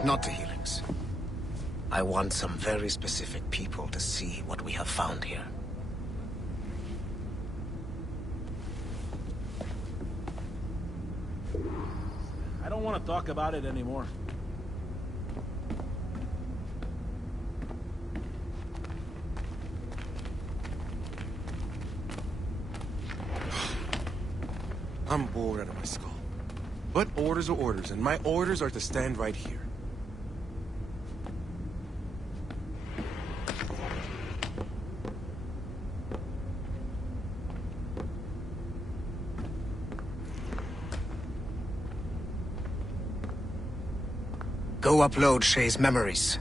but not to Helix. I want some very specific people to see what we have found here. I don't want to talk about it anymore. I'm bored out of my skull. But orders are orders, and my orders are to stand right here. Go upload Shay's memories.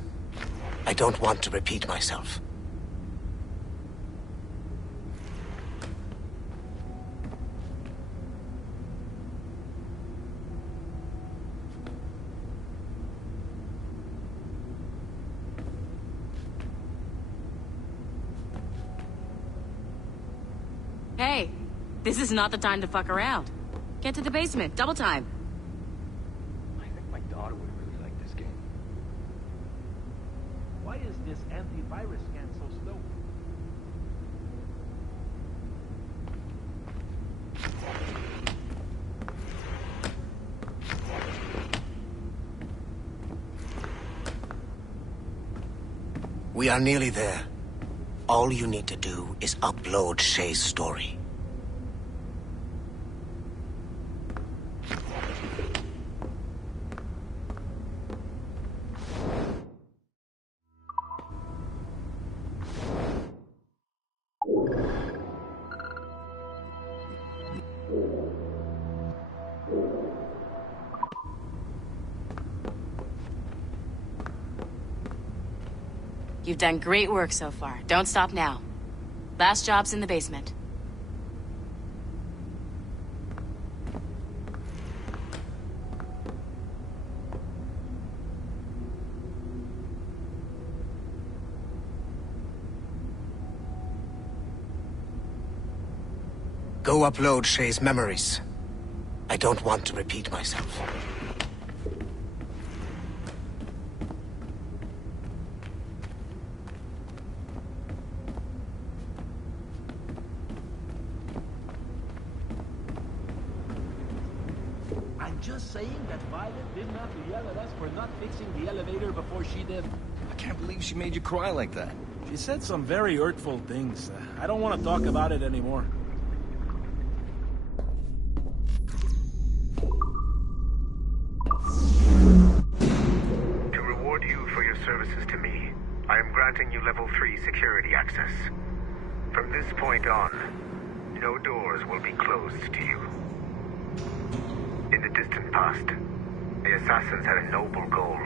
I don't want to repeat myself. Hey, this is not the time to fuck around. Get to the basement, double time. I think my daughter would really like this game. Why is this antivirus scan so slow? We are nearly there. All you need to do is upload Shay's story. You've done great work so far. Don't stop now. Last job's in the basement. Go upload Shay's memories. I don't want to repeat myself. I'm just saying that Violet didn't have to yell at us for not fixing the elevator before she did. I can't believe she made you cry like that. She said some very hurtful things. I don't want to talk about it anymore. To reward you for your services to me, I am granting you level 3 security access. From this point on, no doors will be closed to you. In the distant past, the assassins had a noble goal,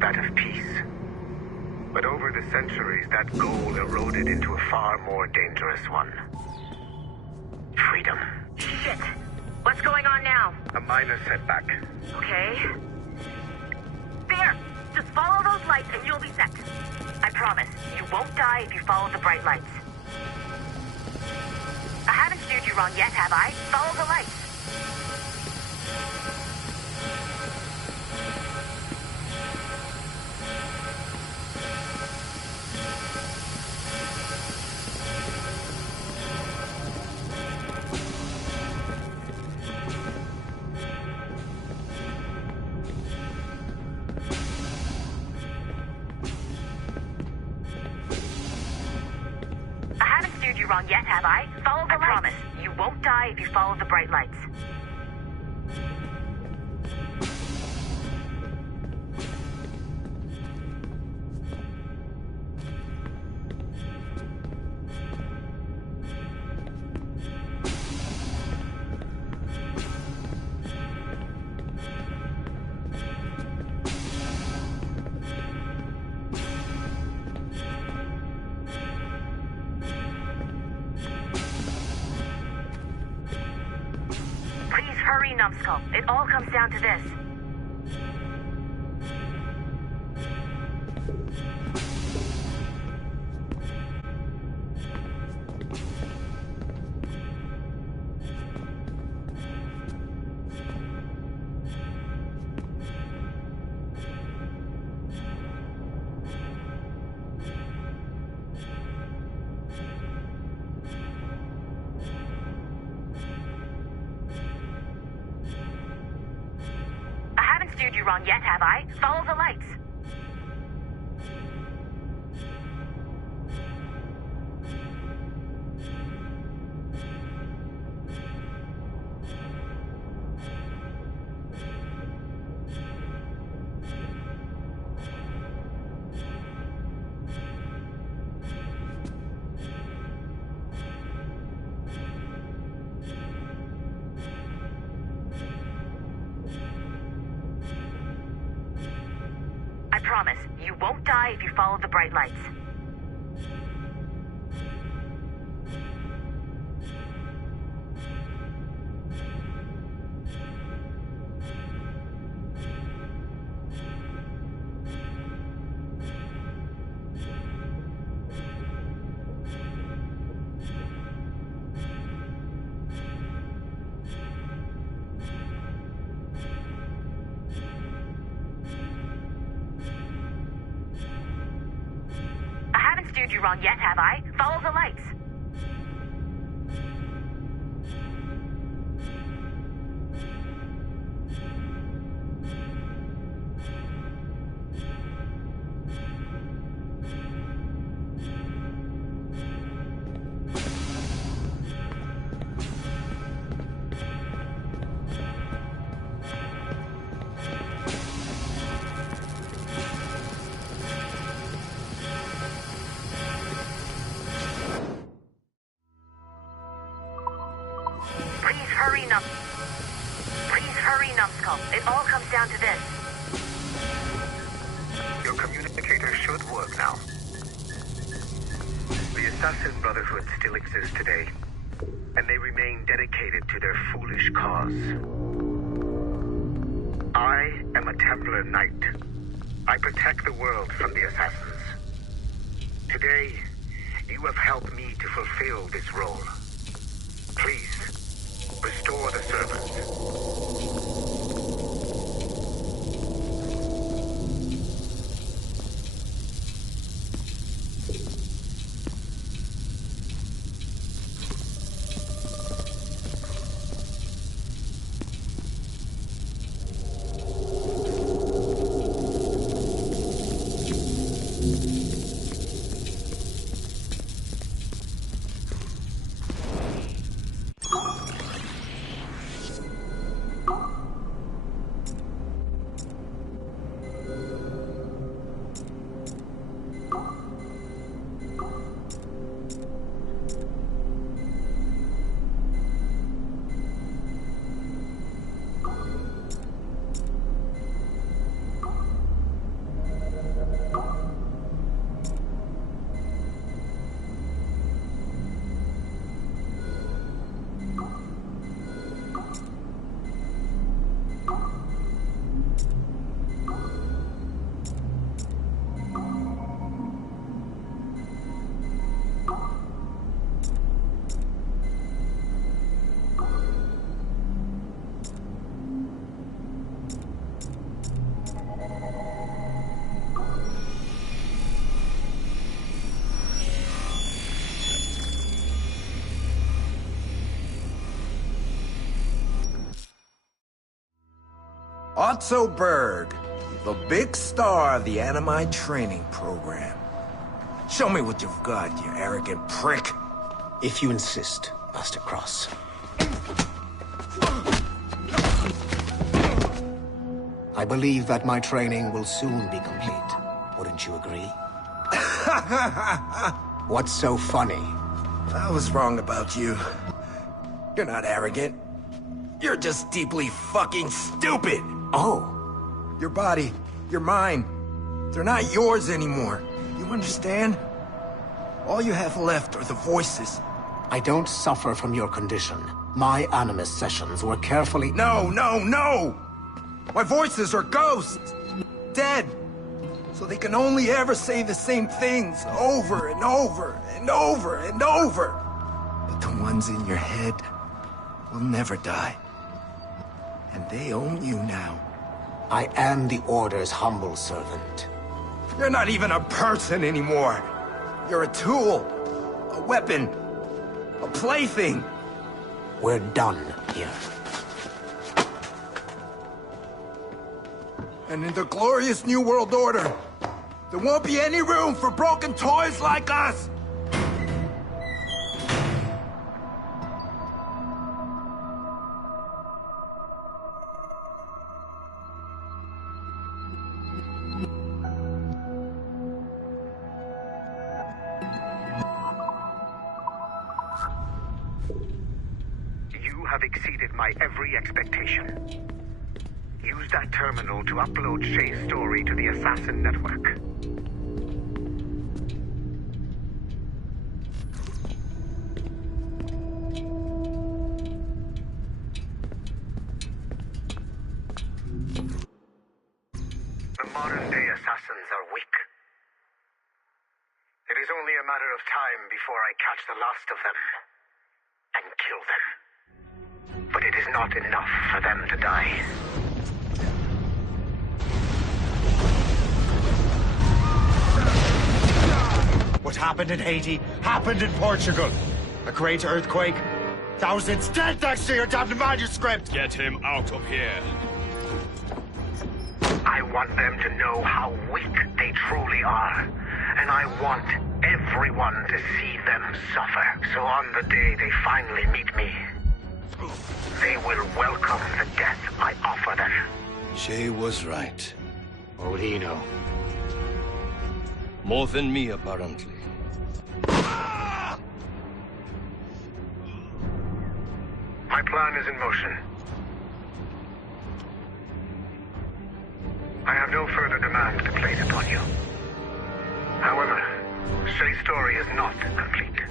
that of peace. But over the centuries, that goal eroded into a far more dangerous one. Freedom. Shit! What's going on now? A minor setback. Okay. There! Just follow those lights and you'll be set. I promise, you won't die if you follow the bright lights. I haven't steered you wrong yet, have I? Follow the lights. Wrong yet, have I? Follow the lights. I promise, you won't die if you follow the bright lights. Hurry, numbskull. It all comes down to this. you wrong yet, have I? Follow the lights. I promise, you won't die if you follow the bright lights. Steered you wrong yet, have I? Follow the lights. Please hurry, Numbskull. It all comes down to this. Your communicator should work now. The Assassin Brotherhood still exists today, and they remain dedicated to their foolish cause. I am a Templar Knight. I protect the world from the Assassins. Today, you have helped me to fulfill this role. Please, restore the servers. Otto Berg, the big star of the Animi training program. Show me what you've got, you arrogant prick. If you insist, Master Cross. I believe that my training will soon be complete. Wouldn't you agree? What's so funny? I was wrong about you. You're not arrogant. You're just deeply fucking stupid! Oh. Your body, your mind, they're not yours anymore. You understand? All you have left are the voices. I don't suffer from your condition. My Animus sessions were carefully— No! My voices are ghosts! Dead! So they can only ever say the same things over and over and over and over. But the ones in your head will never die. And they own you now. I am the Order's humble servant. You're not even a person anymore. You're a tool, a weapon, a plaything. We're done here. And in the glorious New World Order, there won't be any room for broken toys like us! You have exceeded my every expectation. Use that terminal to upload Shay's story to the Assassin Network. The modern-day assassins are weak. It is only a matter of time before I catch the last of them and kill them. But it is not enough for them to die. What happened in Haiti happened in Portugal. A great earthquake. Thousands dead thanks to your damned manuscript! Get him out of here. I want them to know how weak they truly are. And I want everyone to see them suffer. So on the day they finally meet me, they will welcome the death I offer them. Shay was right. What would he know? More than me, apparently. My plan is in motion. I have no further demands to place upon you. However, Shay's story is not complete.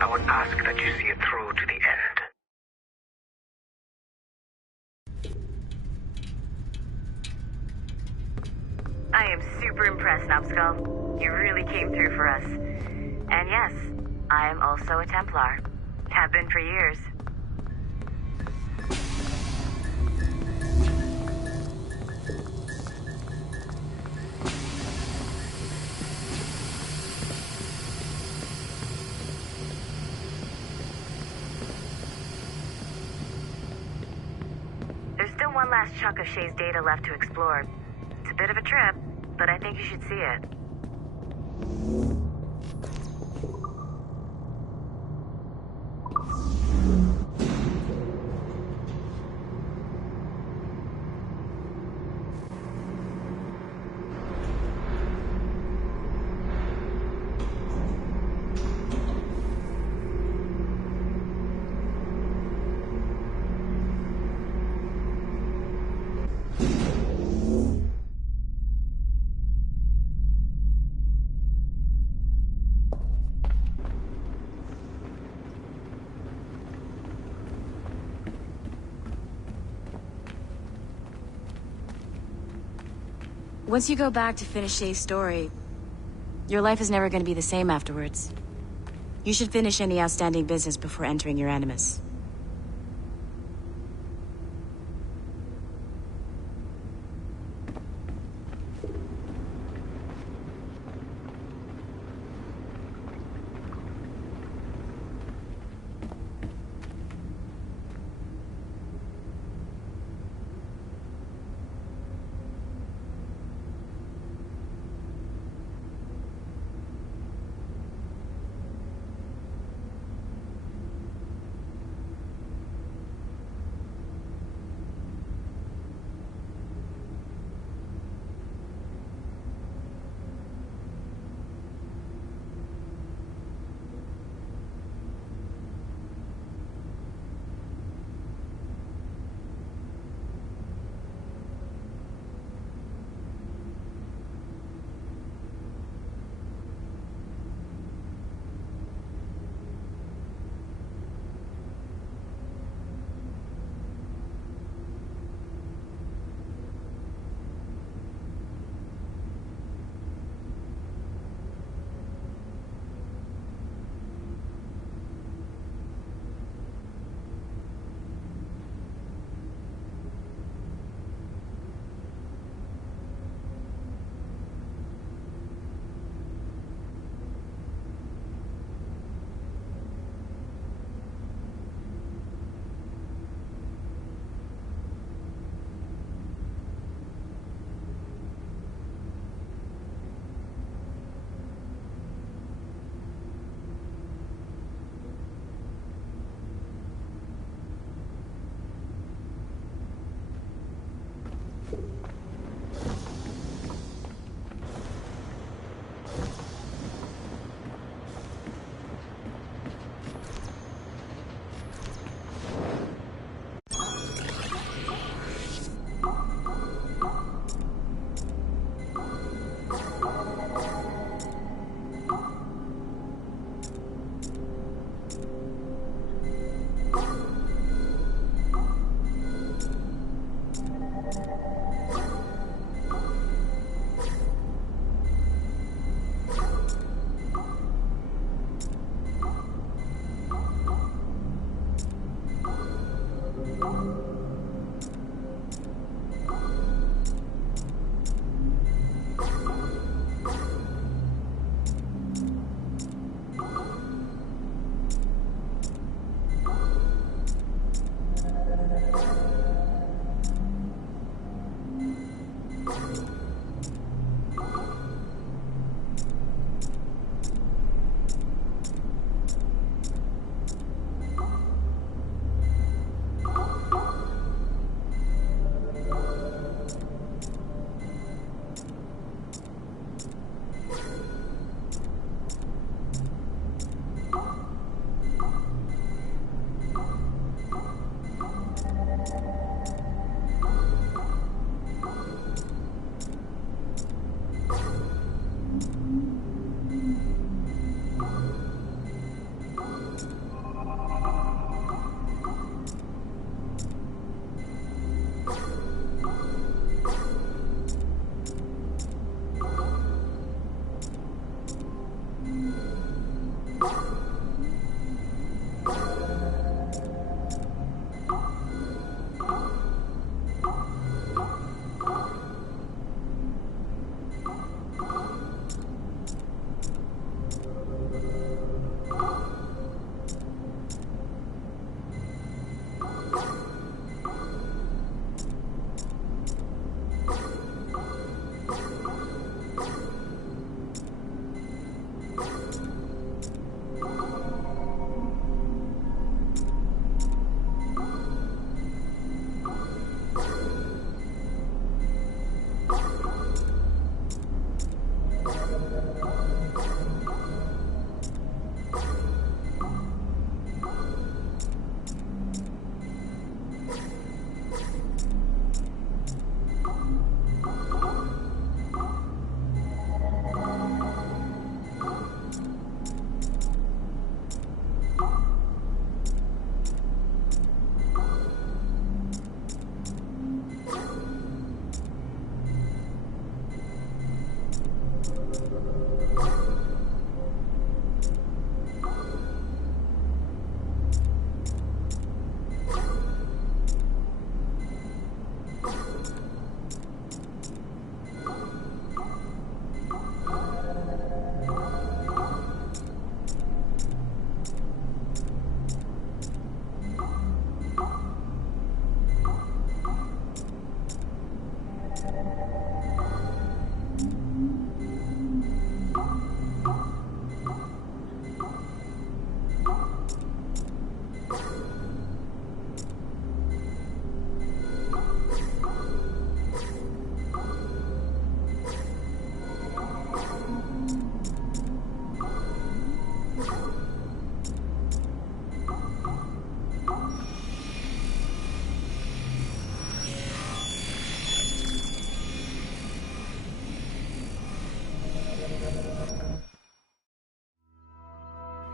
I would ask that you see it through to the end. I am super impressed, Numbskull. You really came through for us. And yes, I am also a Templar. Have been for years. There's still one last chunk of Shay's data left to explore. It's a bit of a trip, but I think you should see it. Once you go back to finish Shay's story, your life is never going to be the same afterwards. You should finish any outstanding business before entering your animus.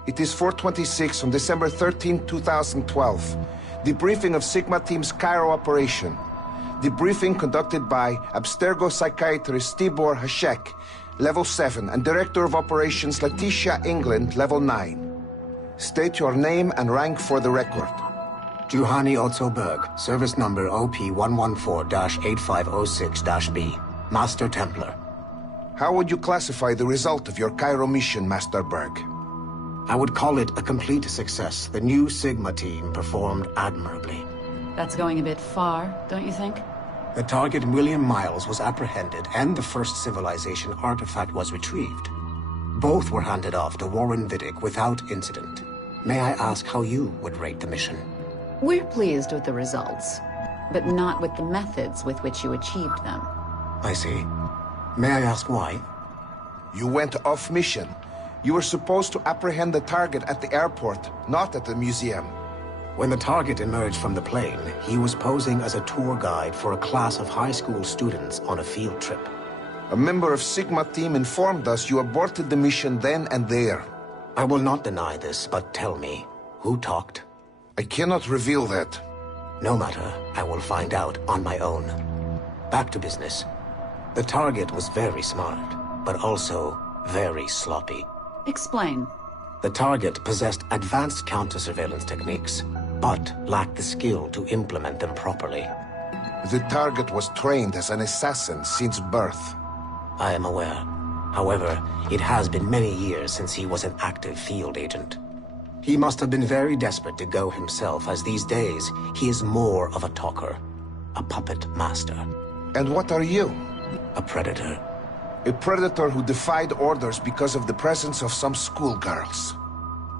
It is 4:26 on December 13, 2012. Debriefing of Sigma Team's Cairo operation. Debriefing conducted by Abstergo psychiatrist Tibor Hashek, Level 7, and Director of Operations Letitia England, Level 9. State your name and rank for the record. Juhani Otto Berg, service number OP-114-8506-B, Master Templar. How would you classify the result of your Cairo mission, Master Berg? I would call it a complete success. The new Sigma team performed admirably. That's going a bit far, don't you think? The target, William Miles, was apprehended and the first civilization artifact was retrieved. Both were handed off to Warren Vidic without incident. May I ask how you would rate the mission? We're pleased with the results, but not with the methods with which you achieved them. I see. May I ask why? You went off mission. You were supposed to apprehend the target at the airport, not at the museum. When the target emerged from the plane, he was posing as a tour guide for a class of high school students on a field trip. A member of Sigma team informed us you aborted the mission then and there. I will not deny this, but tell me, who talked? I cannot reveal that. No matter, I will find out on my own. Back to business. The target was very smart, but also very sloppy. Explain. The target possessed advanced counter-surveillance techniques, but lacked the skill to implement them properly. The target was trained as an assassin since birth. I am aware. However, it has been many years since he was an active field agent. He must have been very desperate to go himself, as these days he is more of a talker, a puppet master. And what are you? A predator. A predator who defied orders because of the presence of some schoolgirls.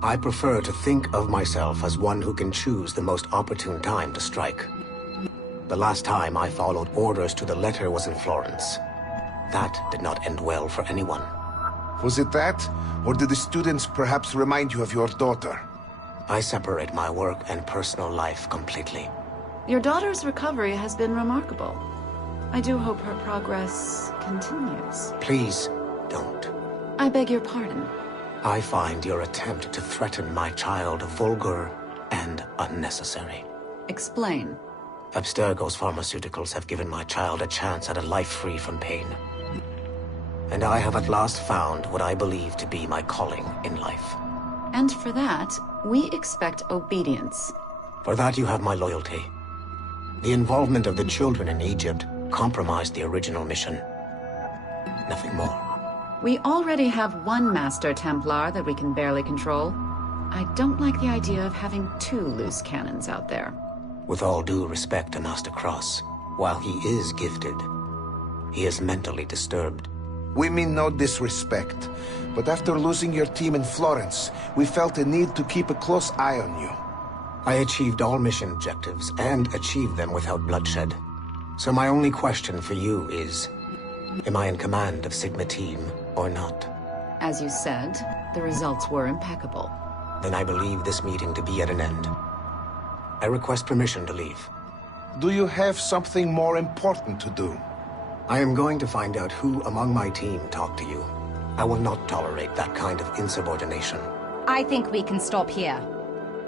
I prefer to think of myself as one who can choose the most opportune time to strike. The last time I followed orders to the letter was in Florence. That did not end well for anyone. Was it that? Or did the students perhaps remind you of your daughter? I separate my work and personal life completely. Your daughter's recovery has been remarkable. I do hope her progress continues. Please, don't. I beg your pardon. I find your attempt to threaten my child vulgar and unnecessary. Explain. Abstergo's pharmaceuticals have given my child a chance at a life free from pain. And I have at last found what I believe to be my calling in life. And for that, we expect obedience. For that you have my loyalty. The involvement of the children in Egypt compromised the original mission. Nothing more. We already have one Master Templar that we can barely control. I don't like the idea of having two loose cannons out there. With all due respect to Master Cross, while he is gifted, he is mentally disturbed. We mean no disrespect, but after losing your team in Florence, we felt a need to keep a close eye on you. I achieved all mission objectives, and achieved them without bloodshed. So my only question for you is, am I in command of Sigma Team or not? As you said, the results were impeccable. Then I believe this meeting to be at an end. I request permission to leave. Do you have something more important to do? I am going to find out who among my team talked to you. I will not tolerate that kind of insubordination. I think we can stop here.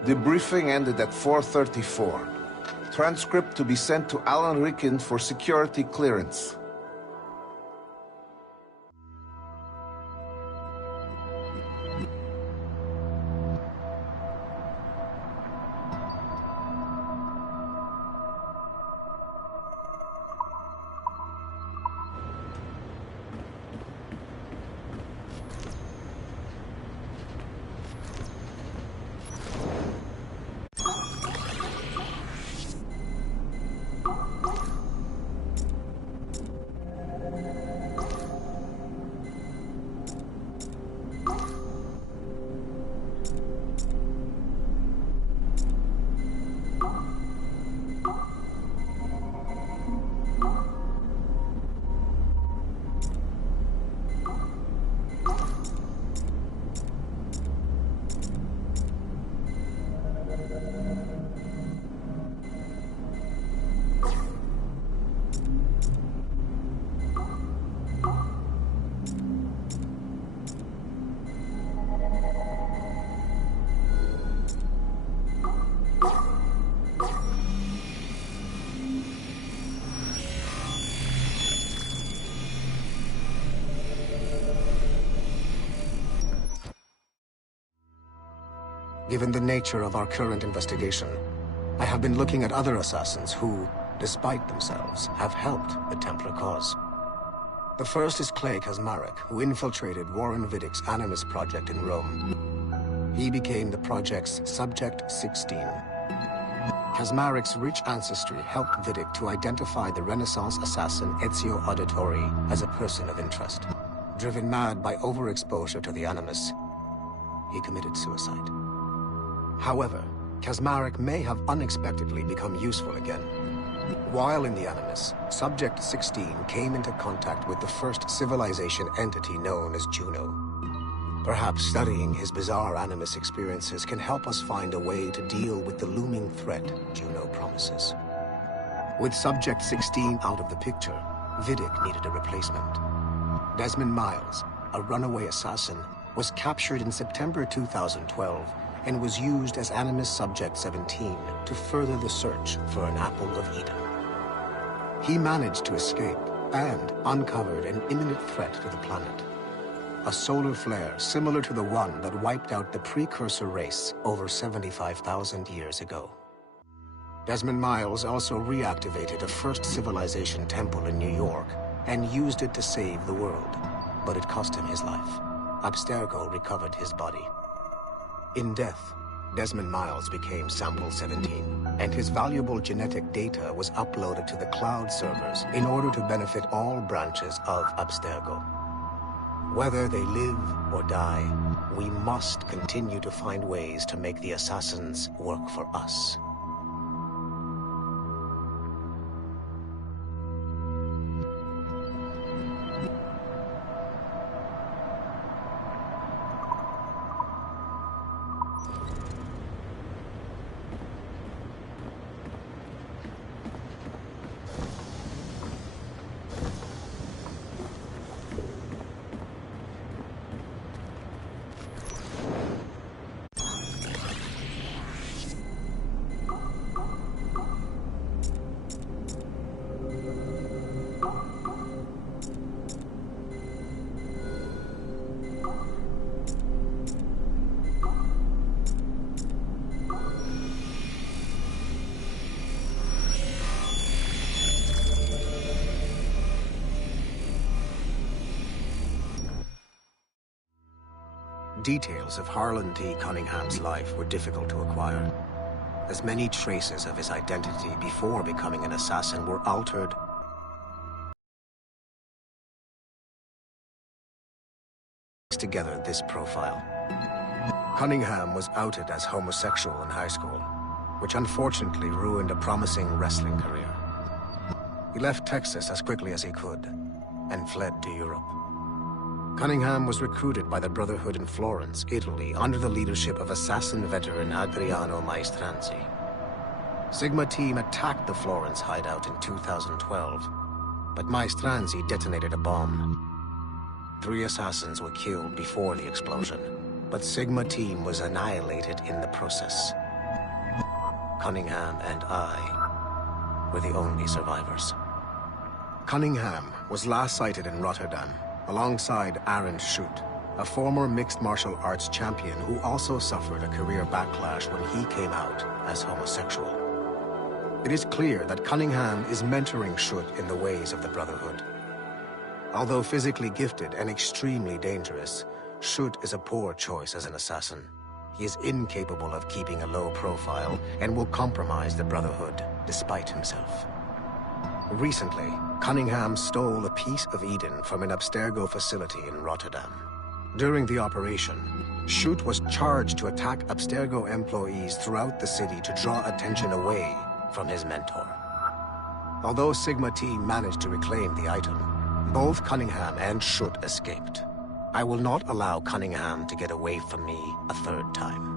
The briefing ended at 4:34. Transcript to be sent to Alan Ricken for security clearance. Given the nature of our current investigation, I have been looking at other assassins who, despite themselves, have helped the Templar cause. The first is Clay Kaczmarek, who infiltrated Warren Viddick's Animus project in Rome. He became the project's Subject 16. Kaczmarek's rich ancestry helped Viddick to identify the Renaissance assassin Ezio Auditore as a person of interest. Driven mad by overexposure to the Animus, he committed suicide. However, Kaczmarek may have unexpectedly become useful again. While in the Animus, Subject 16 came into contact with the first civilization entity known as Juno. Perhaps studying his bizarre Animus experiences can help us find a way to deal with the looming threat Juno promises. With Subject 16 out of the picture, Viddick needed a replacement. Desmond Miles, a runaway assassin, was captured in September 2012 and was used as Animus Subject 17 to further the search for an Apple of Eden. He managed to escape and uncovered an imminent threat to the planet. A solar flare similar to the one that wiped out the precursor race over 75,000 years ago. Desmond Miles also reactivated a first civilization temple in New York and used it to save the world, but it cost him his life. Abstergo recovered his body. In death, Desmond Miles became Sample 17, and his valuable genetic data was uploaded to the cloud servers in order to benefit all branches of Abstergo. Whether they live or die, we must continue to find ways to make the assassins work for us. Details of Harlan T. Cunningham's life were difficult to acquire, as many traces of his identity before becoming an assassin were altered mix together this profile. Cunningham was outed as homosexual in high school, which unfortunately ruined a promising wrestling career. He left Texas as quickly as he could, and fled to Europe. Cunningham was recruited by the Brotherhood in Florence, Italy, under the leadership of assassin veteran Adriano Maestranzi. Sigma Team attacked the Florence hideout in 2012, but Maestranzi detonated a bomb. 3 assassins were killed before the explosion, but Sigma Team was annihilated in the process. Cunningham and I were the only survivors. Cunningham was last sighted in Rotterdam, alongside Arend Schutt, a former mixed martial arts champion who also suffered a career backlash when he came out as homosexual. It is clear that Cunningham is mentoring Schutt in the ways of the Brotherhood. Although physically gifted and extremely dangerous, Schutt is a poor choice as an assassin. He is incapable of keeping a low profile and will compromise the Brotherhood despite himself. Recently, Cunningham stole a piece of Eden from an Abstergo facility in Rotterdam. During the operation, Schutt was charged to attack Abstergo employees throughout the city to draw attention away from his mentor. Although Sigma Team managed to reclaim the item, both Cunningham and Schutt escaped. I will not allow Cunningham to get away from me a third time.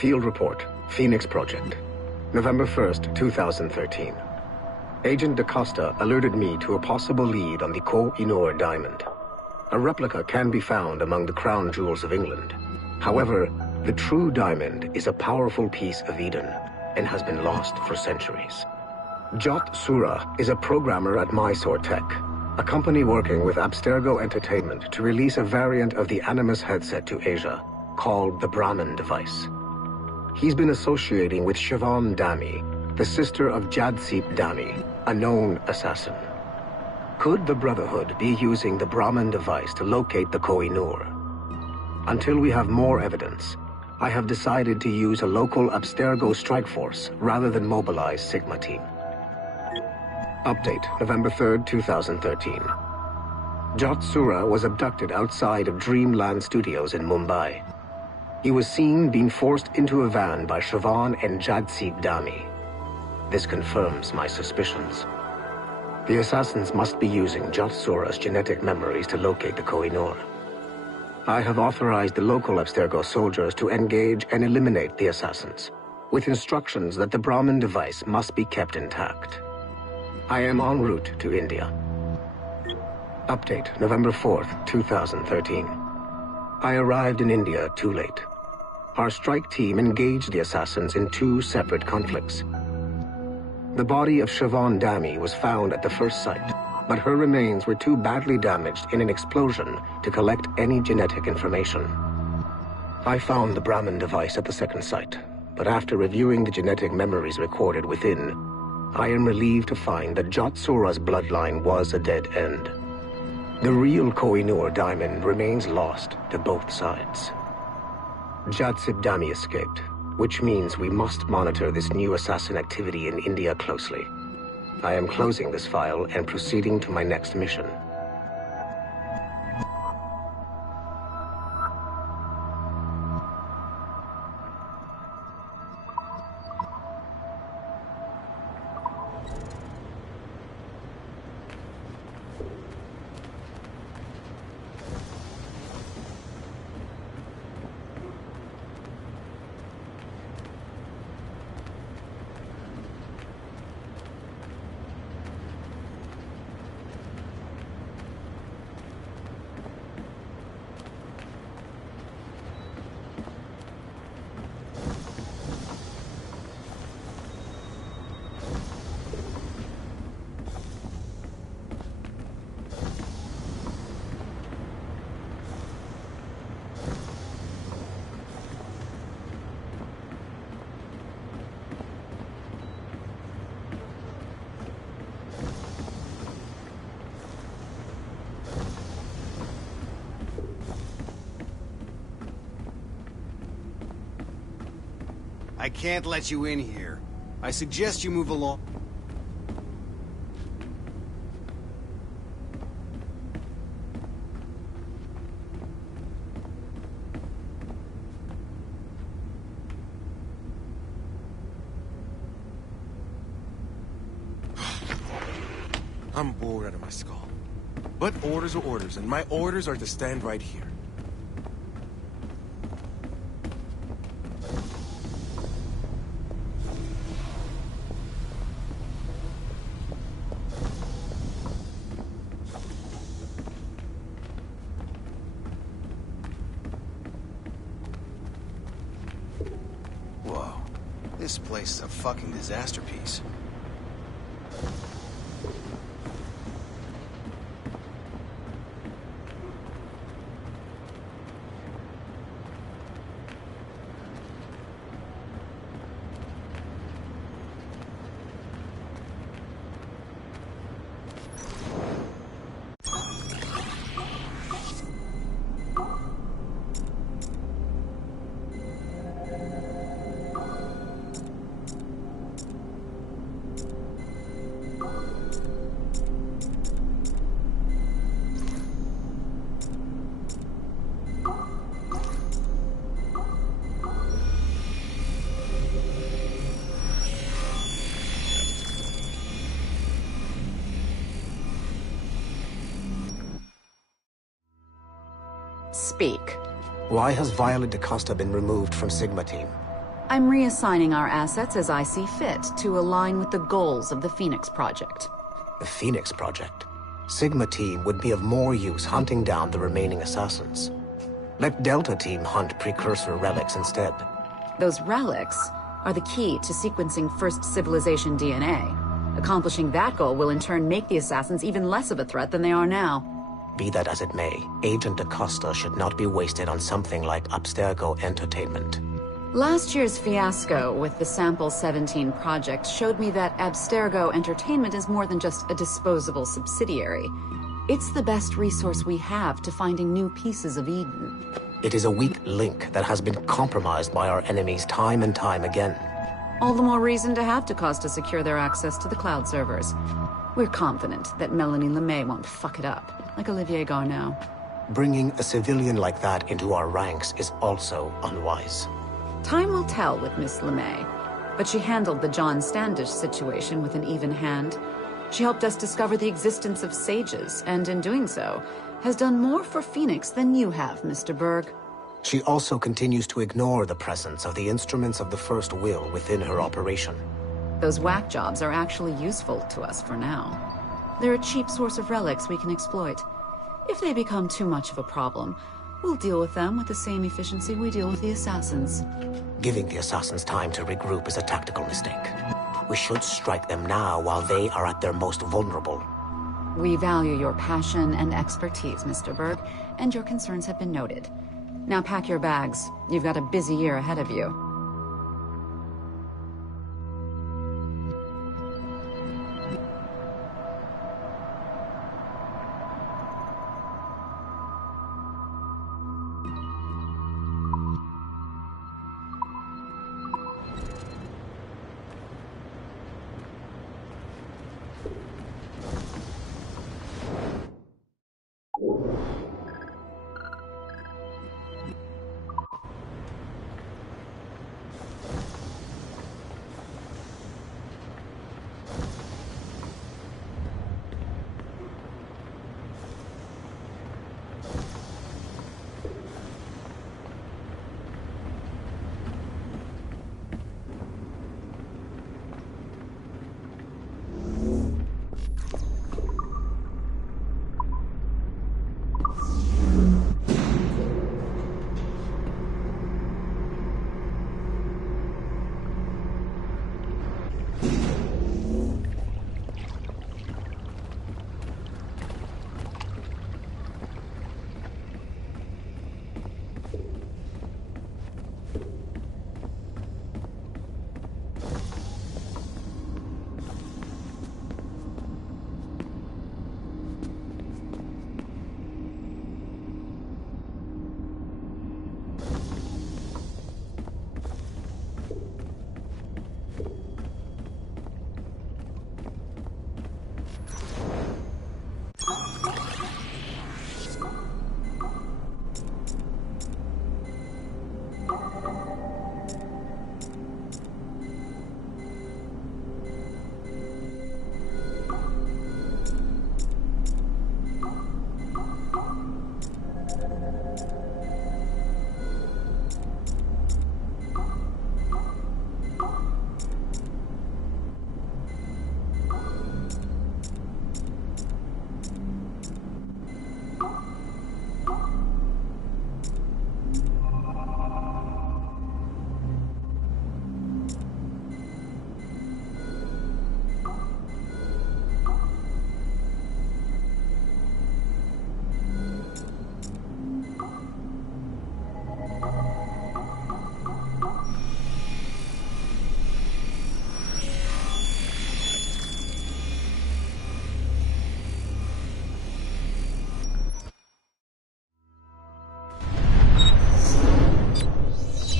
Field Report, Phoenix Project, November 1st, 2013. Agent DaCosta alerted me to a possible lead on the Koh-i-Noor diamond. A replica can be found among the crown jewels of England. However, the true diamond is a powerful piece of Eden and has been lost for centuries. Jot Sura is a programmer at Mysore Tech, a company working with Abstergo Entertainment to release a variant of the Animus headset to Asia, called the Brahman device. He's been associating with Siobhan Dami, the sister of Jadseep Dami, a known assassin. Could the Brotherhood be using the Brahman device to locate the Koh-i-Noor? Until we have more evidence, I have decided to use a local Abstergo strike force rather than mobilize Sigma Team. Update, November 3rd, 2013. Jot Sura was abducted outside of Dreamland Studios in Mumbai. He was seen being forced into a van by Siobhan and Jadseep Dami. This confirms my suspicions. The assassins must be using Jot Sura's genetic memories to locate the Koh-i-Noor. I have authorized the local Abstergo soldiers to engage and eliminate the assassins, with instructions that the Brahman device must be kept intact. I am en route to India. Update, November 4th, 2013. I arrived in India too late. Our strike team engaged the assassins in 2 separate conflicts. The body of Siobhan Dami was found at the first site, but her remains were too badly damaged in an explosion to collect any genetic information. I found the Brahmin device at the second site, but after reviewing the genetic memories recorded within, I am relieved to find that Jotsura's bloodline was a dead end. The real Koh-i-Noor diamond remains lost to both sides. Jatsib Dami escaped, which means we must monitor this new assassin activity in India closely. I am closing this file and proceeding to my next mission. I can't let you in here. I suggest you move along. I'm bored out of my skull. But orders are orders, and my orders are to stand right here. Whoa. This place is a fucking disaster piece. Speak. Why has Violet DaCosta been removed from Sigma Team? I'm reassigning our assets as I see fit to align with the goals of the Phoenix Project. The Phoenix Project? Sigma Team would be of more use hunting down the remaining assassins. Let Delta Team hunt precursor relics instead. Those relics are the key to sequencing First Civilization DNA. Accomplishing that goal will in turn make the assassins even less of a threat than they are now. Be that as it may, Agent DaCosta should not be wasted on something like Abstergo Entertainment. Last year's fiasco with the Sample 17 project showed me that Abstergo Entertainment is more than just a disposable subsidiary. It's the best resource we have to finding new pieces of Eden. It is a weak link that has been compromised by our enemies time and time again. All the more reason to have DaCosta secure their access to the cloud servers. We're confident that Melanie LeMay won't fuck it up, like Olivier Garneau. Bringing a civilian like that into our ranks is also unwise. Time will tell with Miss LeMay, but she handled the John Standish situation with an even hand. She helped us discover the existence of sages, and in doing so, has done more for Phoenix than you have, Mr. Berg. She also continues to ignore the presence of the instruments of the First Will within her operation. Those whack jobs are actually useful to us for now. They're a cheap source of relics we can exploit. If they become too much of a problem, we'll deal with them with the same efficiency we deal with the assassins. Giving the assassins time to regroup is a tactical mistake. We should strike them now while they are at their most vulnerable. We value your passion and expertise, Mr. Berg, and your concerns have been noted. Now pack your bags. You've got a busy year ahead of you.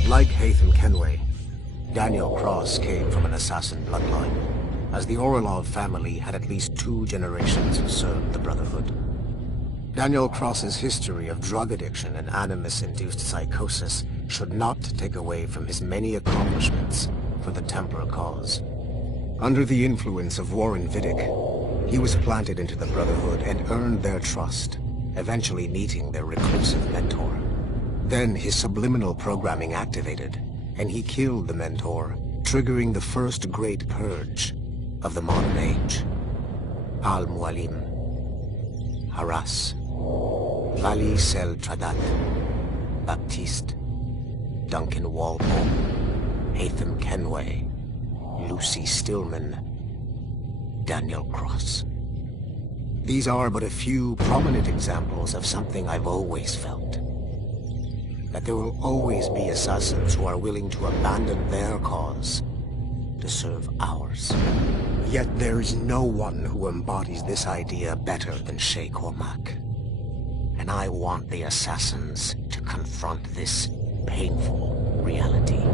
Like Haytham Kenway, Daniel Cross came from an assassin bloodline, as the Orlov family had at least 2 generations served the Brotherhood. Daniel Cross's history of drug addiction and animus-induced psychosis should not take away from his many accomplishments for the Templar cause. Under the influence of Warren Vidic, he was planted into the Brotherhood and earned their trust, eventually meeting their reclusive mentor. Then his subliminal programming activated, and he killed the mentor, triggering the first great purge of the modern age. Al-Mualim, Haras, Vali Sel Tradat, Baptiste, Duncan Walpole, Haytham Kenway, Lucy Stillman, Daniel Cross. These are but a few prominent examples of something I've always felt. That there will always be assassins who are willing to abandon their cause to serve ours. Yet there is no one who embodies this idea better than Sheikh Cormac. And I want the assassins to confront this painful reality.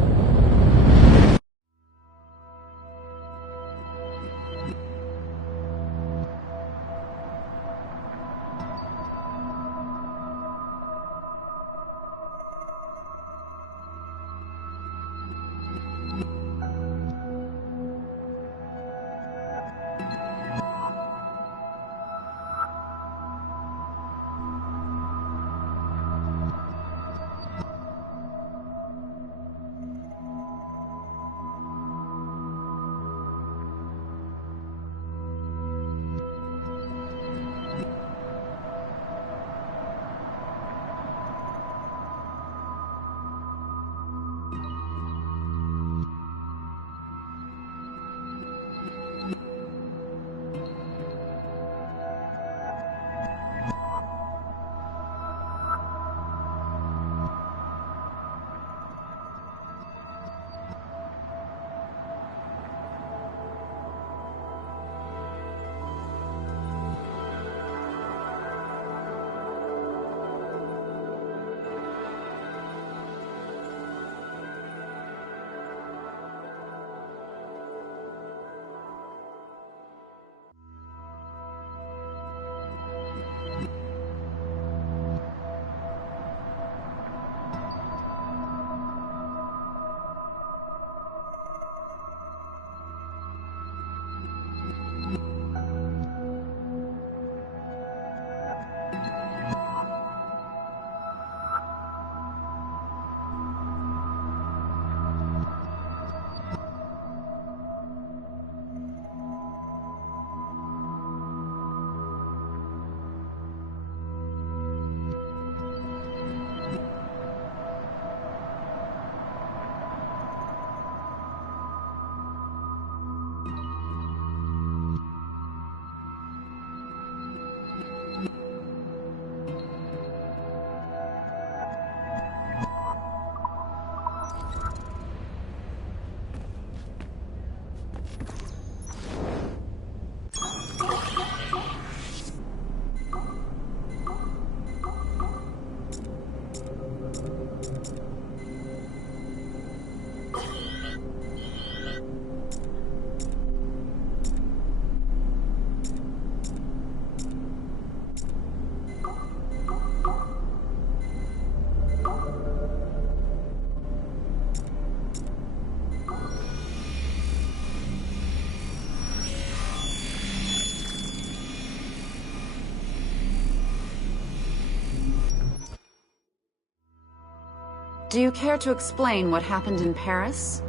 Do you care to explain what happened in Paris?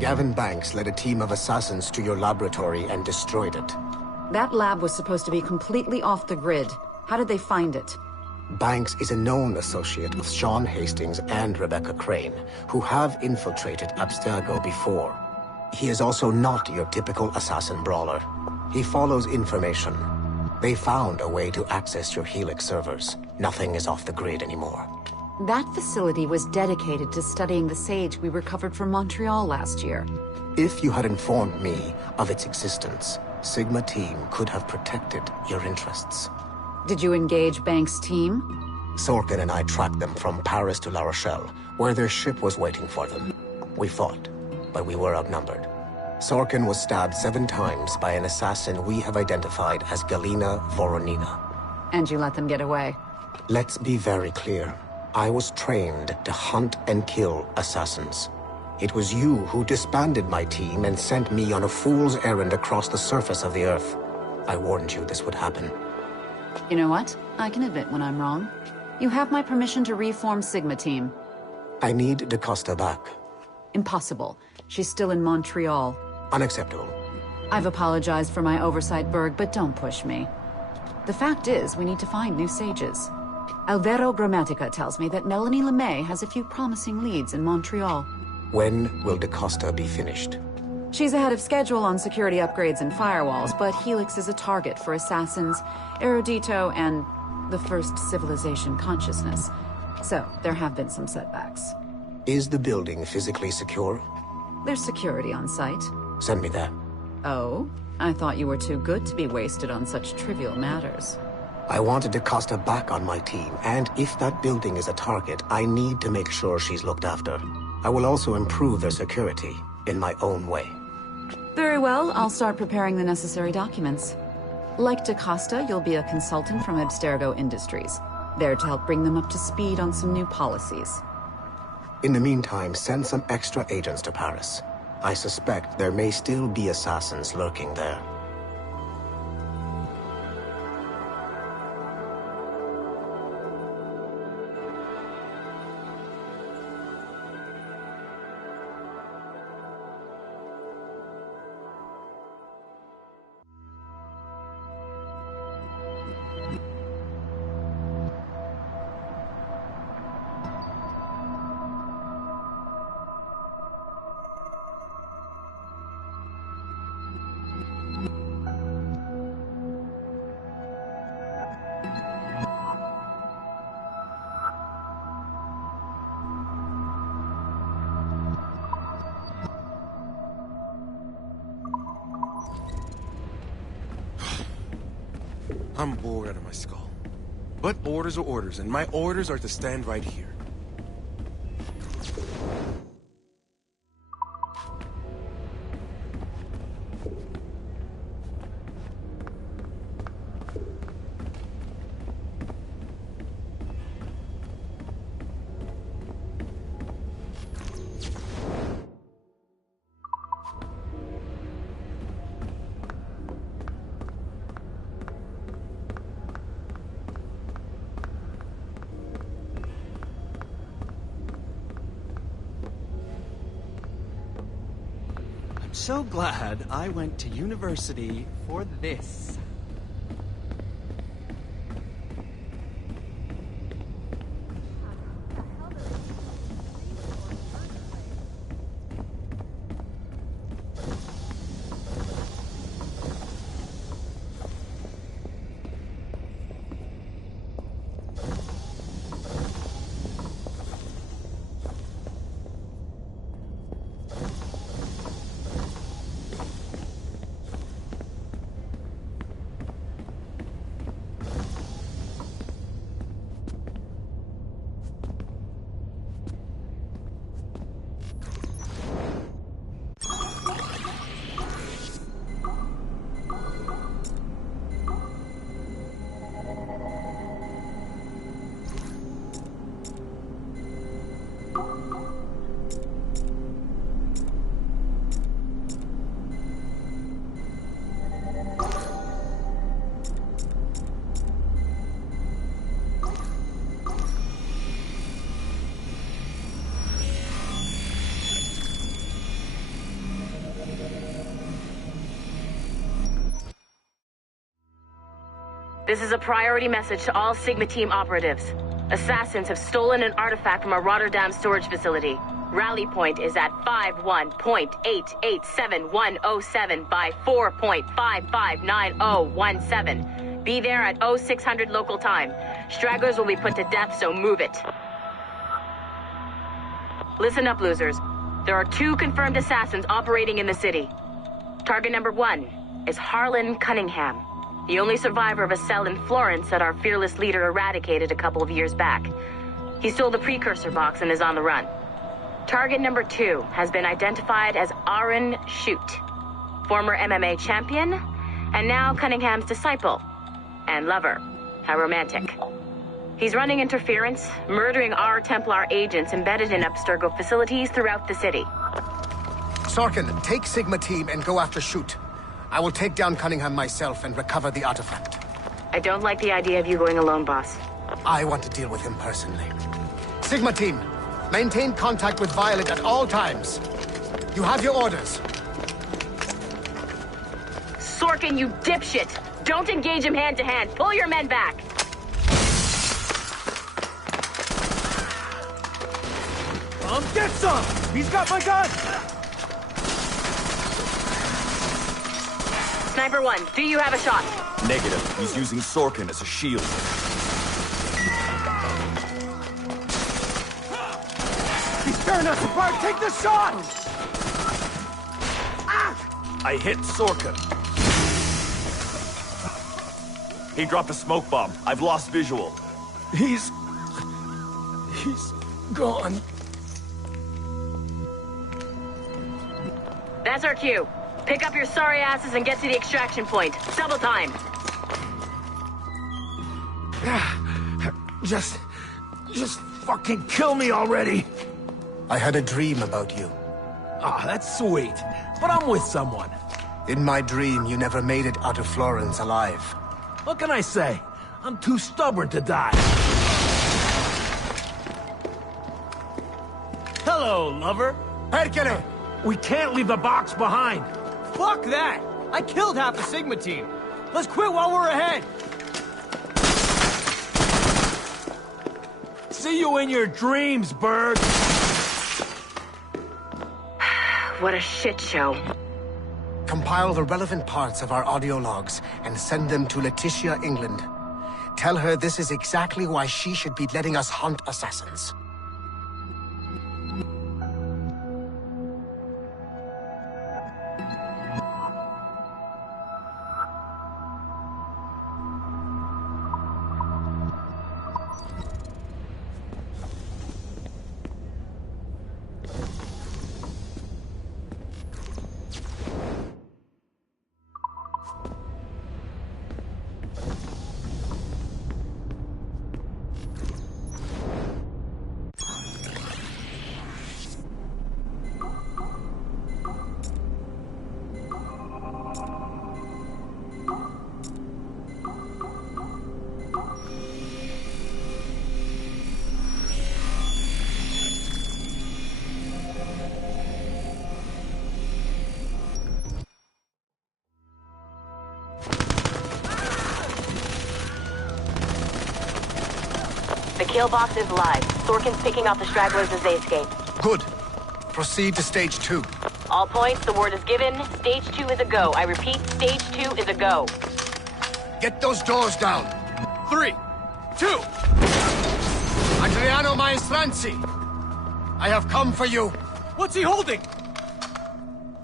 Gavin Banks led a team of assassins to your laboratory and destroyed it. That lab was supposed to be completely off the grid. How did they find it? Banks is a known associate of Sean Hastings and Rebecca Crane, who have infiltrated Abstergo before. He is also not your typical assassin brawler. He follows information. They found a way to access your Helix servers. Nothing is off the grid anymore. That facility was dedicated to studying the sage we recovered from Montreal last year. If you had informed me of its existence, Sigma Team could have protected your interests. Did you engage Banks' team? Sorkin and I tracked them from Paris to La Rochelle, where their ship was waiting for them. We fought, but we were outnumbered. Sorkin was stabbed 7 times by an assassin we have identified as Galina Voronina. And you let them get away? Let's be very clear. I was trained to hunt and kill assassins. It was you who disbanded my team and sent me on a fool's errand across the surface of the Earth. I warned you this would happen. You know what? I can admit when I'm wrong. You have my permission to reform Sigma Team. I need DaCosta back. Impossible. She's still in Montreal. Unacceptable. I've apologized for my oversight, Berg, but don't push me. The fact is, we need to find new sages. Alvaro Grammatica tells me that Melanie LeMay has a few promising leads in Montreal. When will DaCosta be finished? She's ahead of schedule on security upgrades and firewalls, but Helix is a target for assassins, Erudito, and the First Civilization consciousness. So, there have been some setbacks. Is the building physically secure? There's security on site. Send me that. Oh? I thought you were too good to be wasted on such trivial matters. I wanted DaCosta back on my team, and if that building is a target, I need to make sure she's looked after. I will also improve their security, in my own way. Very well, I'll start preparing the necessary documents. Like DaCosta, you'll be a consultant from Abstergo Industries, there to help bring them up to speed on some new policies. In the meantime, send some extra agents to Paris. I suspect there may still be assassins lurking there. I'm bored out of my skull. But orders are orders, and my orders are to stand right here. So glad I went to university for this. This is a priority message to all Sigma Team operatives. Assassins have stolen an artifact from a Rotterdam storage facility. Rally point is at 51.887107 by 4.559017. Be there at 0600 local time. Stragglers will be put to death, so move it. Listen up, losers. There are 2 confirmed assassins operating in the city. Target number 1 is Harlan Cunningham, the only survivor of a cell in Florence that our fearless leader eradicated a couple of years back. He stole the precursor box and is on the run. Target number 2 has been identified as Aaron Shute, former MMA champion, and now Cunningham's disciple and lover. How romantic. He's running interference, murdering our Templar agents embedded in Abstergo facilities throughout the city. Sorkin, take Sigma Team and go after Shute. I will take down Cunningham myself and recover the artifact. I don't like the idea of you going alone, boss. I want to deal with him personally. Sigma Team, maintain contact with Violet at all times. You have your orders. Sorkin, you dipshit! Don't engage him hand-to-hand. Pull your men back. Get some! He's got my gun! Sniper 1, do you have a shot? Negative. He's using Sorkin as a shield. He's tearing us apart! Take the shot! Ah! I hit Sorkin. He dropped a smoke bomb. I've lost visual. He's gone. That's our cue. Pick up your sorry asses and get to the extraction point. Double time. Just fucking kill me already. I had a dream about you. Ah, that's sweet. But I'm with someone. In my dream, you never made it out of Florence alive. What can I say? I'm too stubborn to die. Hello, lover. Hercule! We can't leave the box behind. Fuck that! I killed half the Sigma team. Let's quit while we're ahead. See you in your dreams, bird. What a shit show. Compile the relevant parts of our audio logs and send them to Letitia, England. Tell her this is exactly why she should be letting us hunt assassins. The kill box is live. Sorkin's picking off the stragglers as they escape. Good. Proceed to stage 2. All points, the word is given. Stage 2 is a go. I repeat, stage 2 is a go. Get those doors down. 3, 2. Adriano Maestranzi, I have come for you. What's he holding?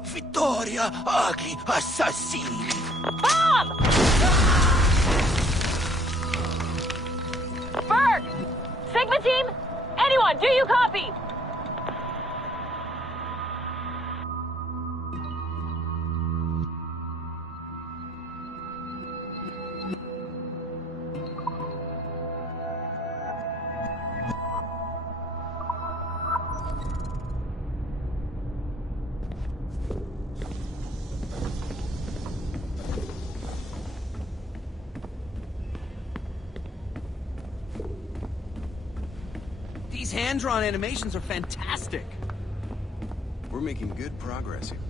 Vittoria Agli Assassini. Bomb! Berg! Sigma team? Anyone, do you copy? These hand-drawn animations are fantastic. We're making good progress here.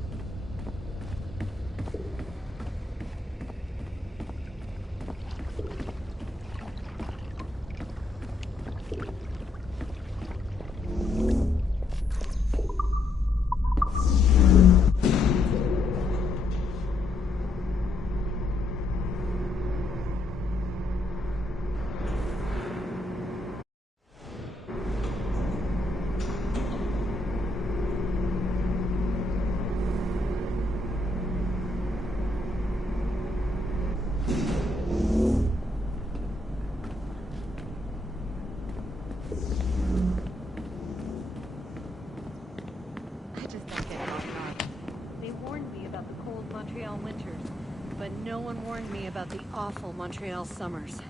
but no one warned me about the awful Montreal summers.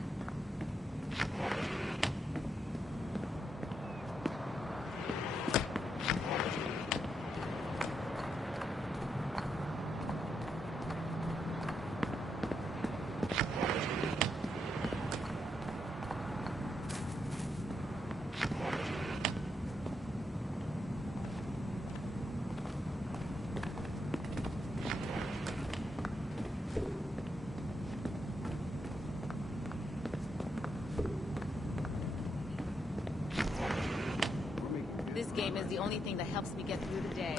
This game is the only thing that helps me get through the day.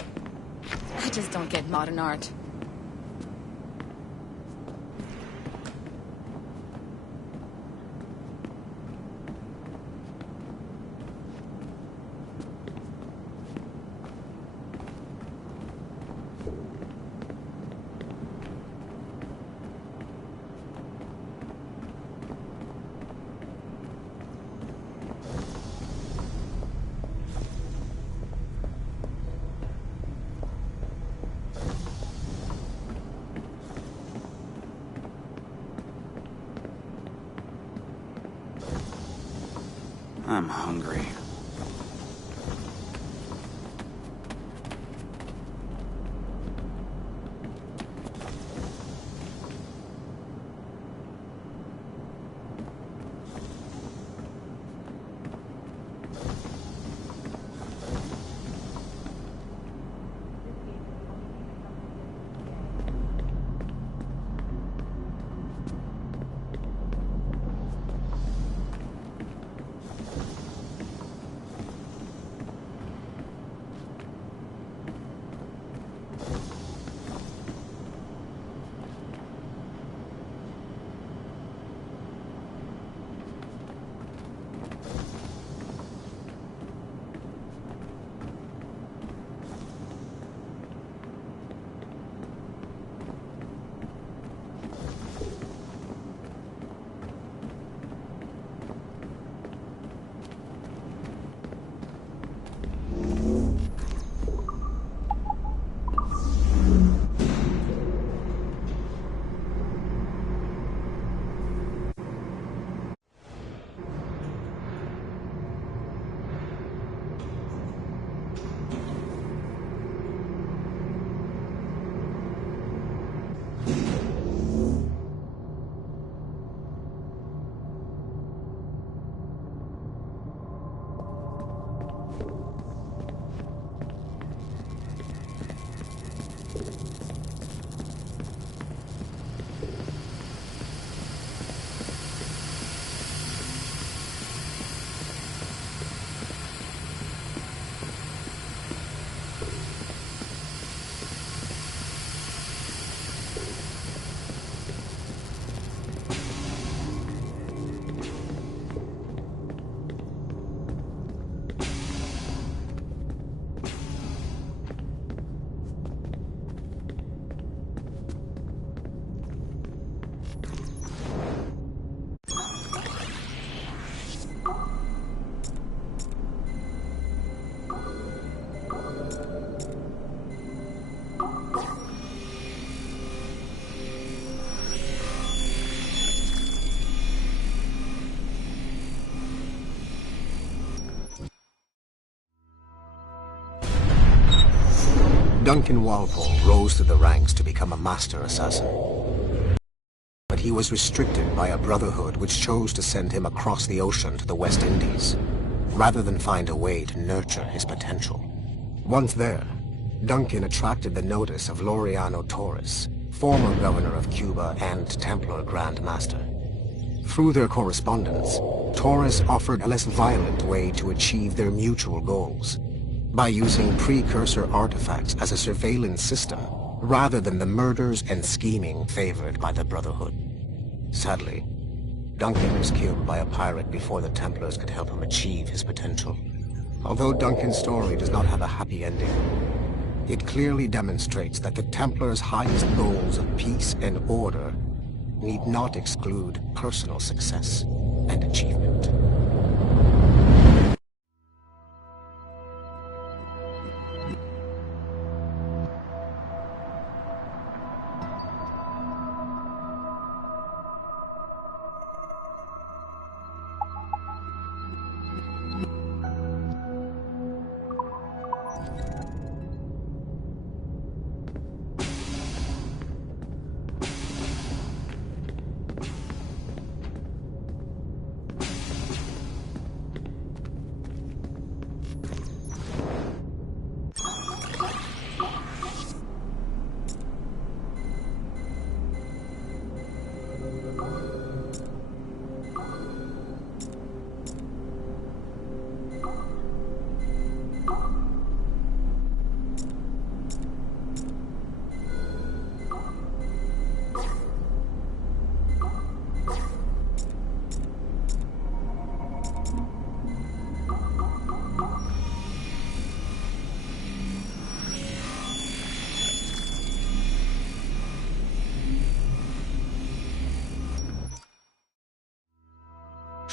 I just don't get modern art. I'm hungry. Duncan Walpole rose through the ranks to become a master assassin. But he was restricted by a brotherhood which chose to send him across the ocean to the West Indies, rather than find a way to nurture his potential. Once there, Duncan attracted the notice of Laureano Torres, former governor of Cuba and Templar Grand Master. Through their correspondence, Torres offered a less violent way to achieve their mutual goals, by using precursor artifacts as a surveillance system, rather than the murders and scheming favored by the Brotherhood. Sadly, Duncan was killed by a pirate before the Templars could help him achieve his potential. Although Duncan's story does not have a happy ending, it clearly demonstrates that the Templars' highest goals of peace and order need not exclude personal success and achievement.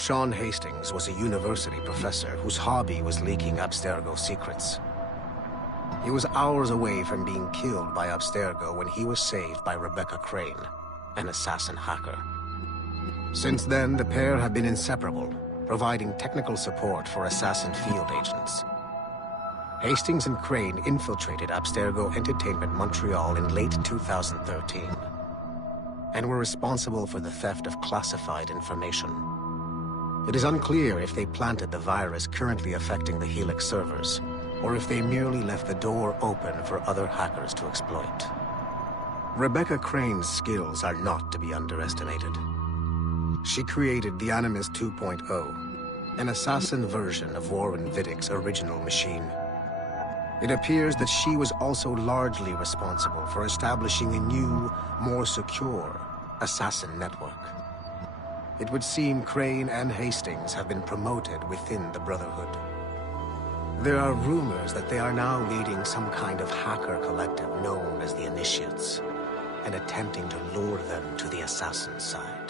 Sean Hastings was a university professor whose hobby was leaking Abstergo secrets. He was hours away from being killed by Abstergo when he was saved by Rebecca Crane, an assassin hacker. Since then, the pair have been inseparable, providing technical support for assassin field agents. Hastings and Crane infiltrated Abstergo Entertainment Montreal in late 2013, and were responsible for the theft of classified information. It is unclear if they planted the virus currently affecting the Helix servers, or if they merely left the door open for other hackers to exploit. Rebecca Crane's skills are not to be underestimated. She created the Animus 2.0, an assassin version of Warren Vidick's original machine. It appears that she was also largely responsible for establishing a new, more secure assassin network. It would seem Crane and Hastings have been promoted within the Brotherhood. There are rumors that they are now leading some kind of hacker collective known as the Initiates, and attempting to lure them to the assassin side.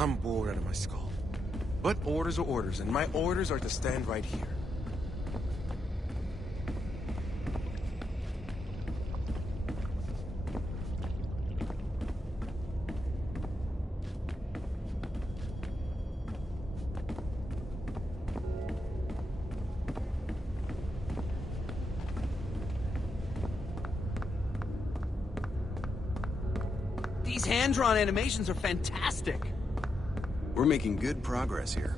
I'm bored out of my skull. But orders are orders, and my orders are to stand right here. These hand-drawn animations are fantastic. We're making good progress here.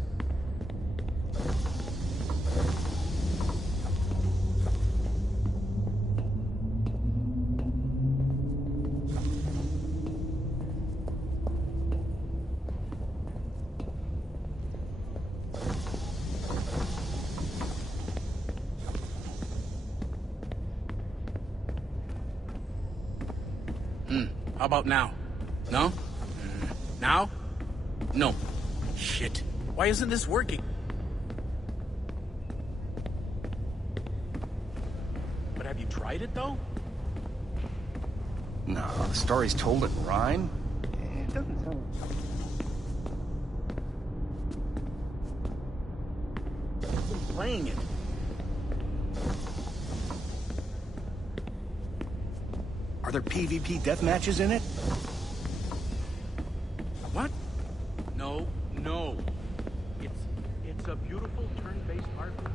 How about now? No? Now? No. Shit. Why isn't this working? But have you tried it, though? No, the story's told in rhyme. It doesn't sound... I've been playing it. Are there PvP death matches in it? What? No, no. It's a beautiful turn-based RPG.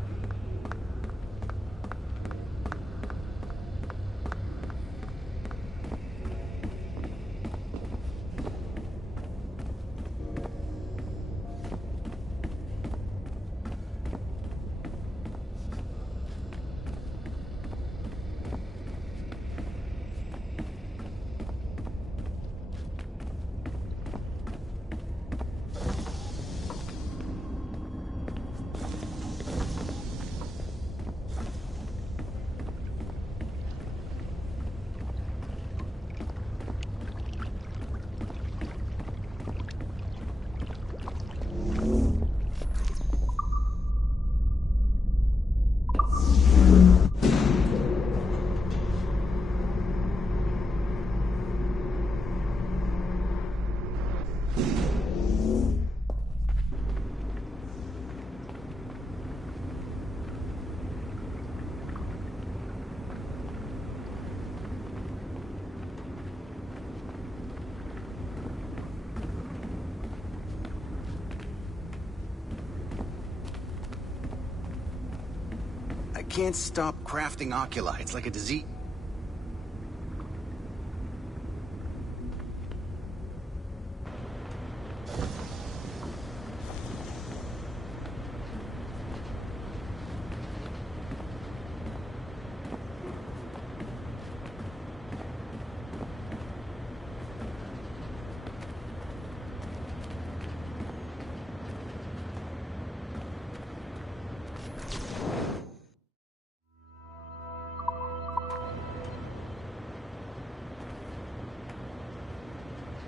I can't stop crafting oculi. It's like a disease.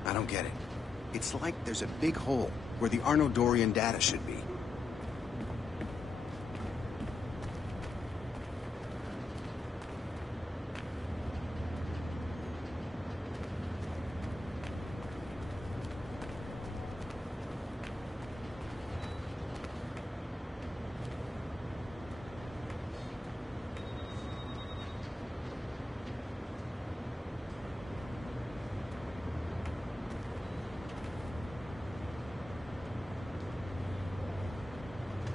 I don't get it. It's like there's a big hole where the Arno Dorian data should be.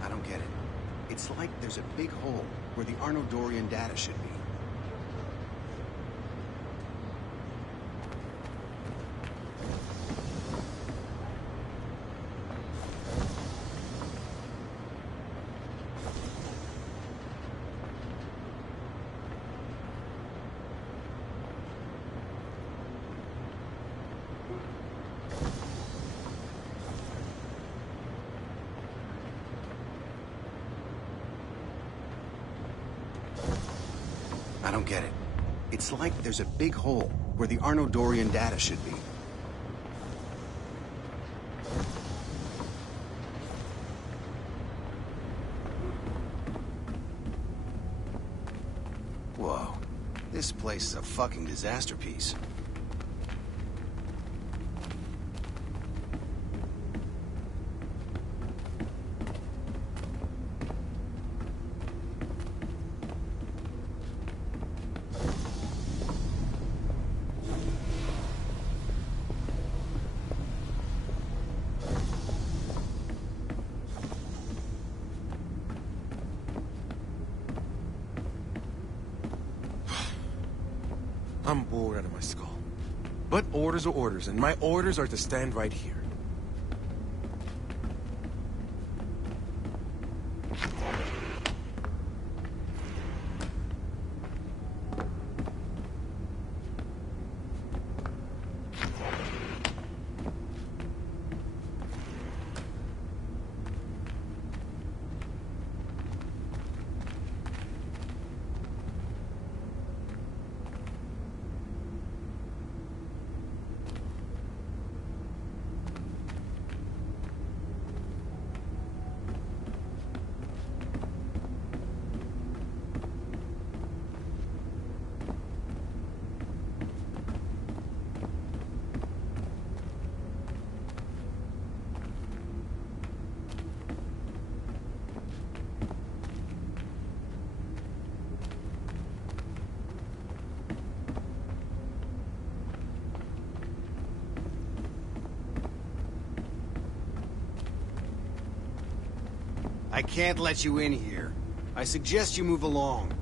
I don't get it. It's like there's a big hole where the Arno Dorian data should be. I don't get it. It's like there's a big hole where the Arno Dorian data should be. Whoa. This place is a fucking disaster piece. I'm bored out of my skull. But orders are orders, and my orders are to stand right here. I can't let you in here. I suggest you move along.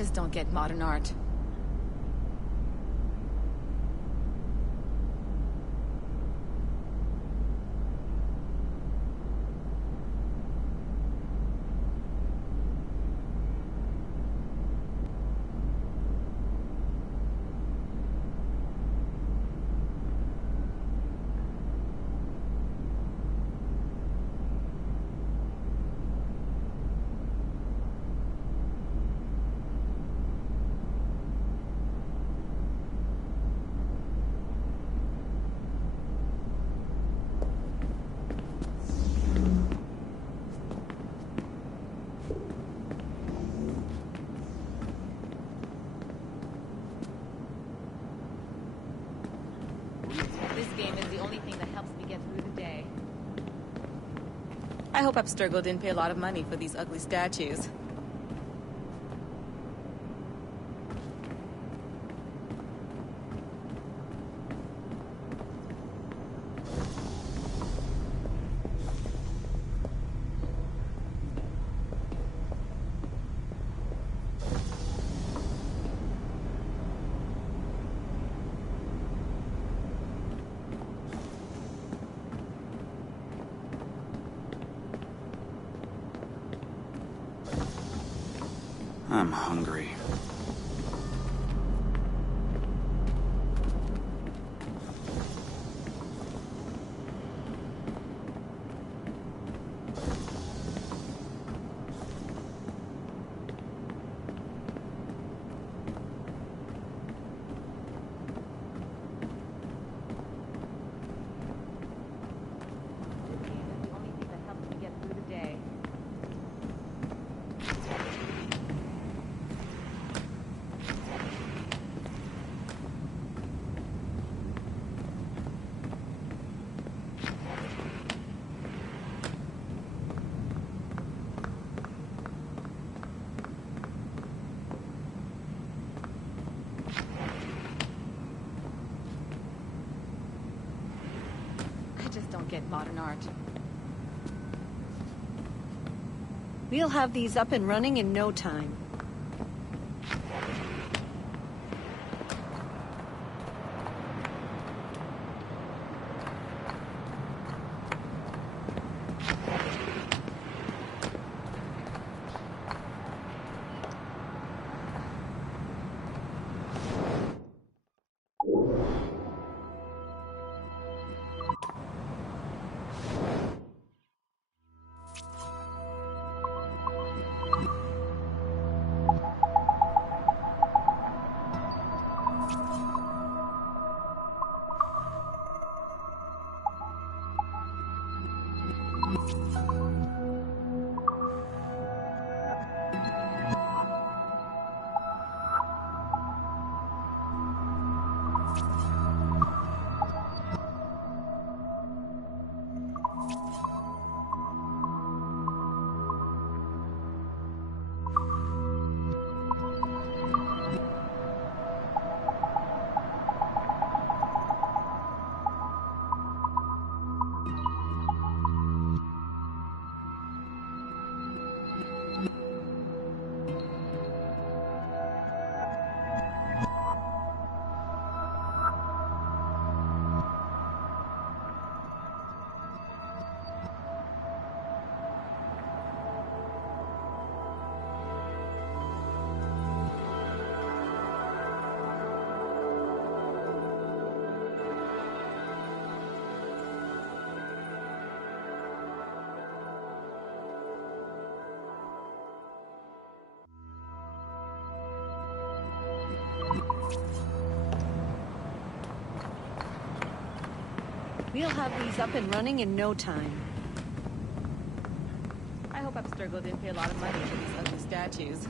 just don't get modern art. This game is the only thing that helps me get through the day. I hope Abstergo didn't pay a lot of money for these ugly statues. I'm hungry. Get modern art. We'll have these up and running in no time. We'll have these up and running in no time. I hope Abstergo didn't pay a lot of money for these ugly statues.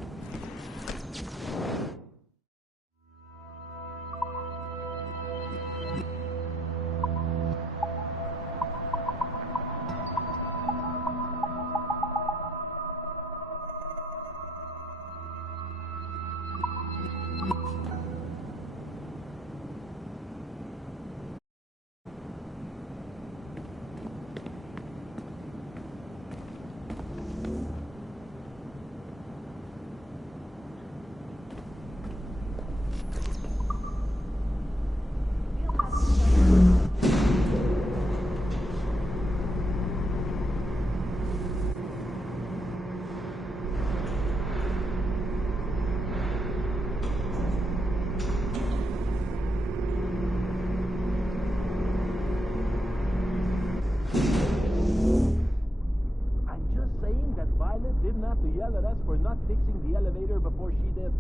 Violet didn't have to yell at us for not fixing the elevator before she did.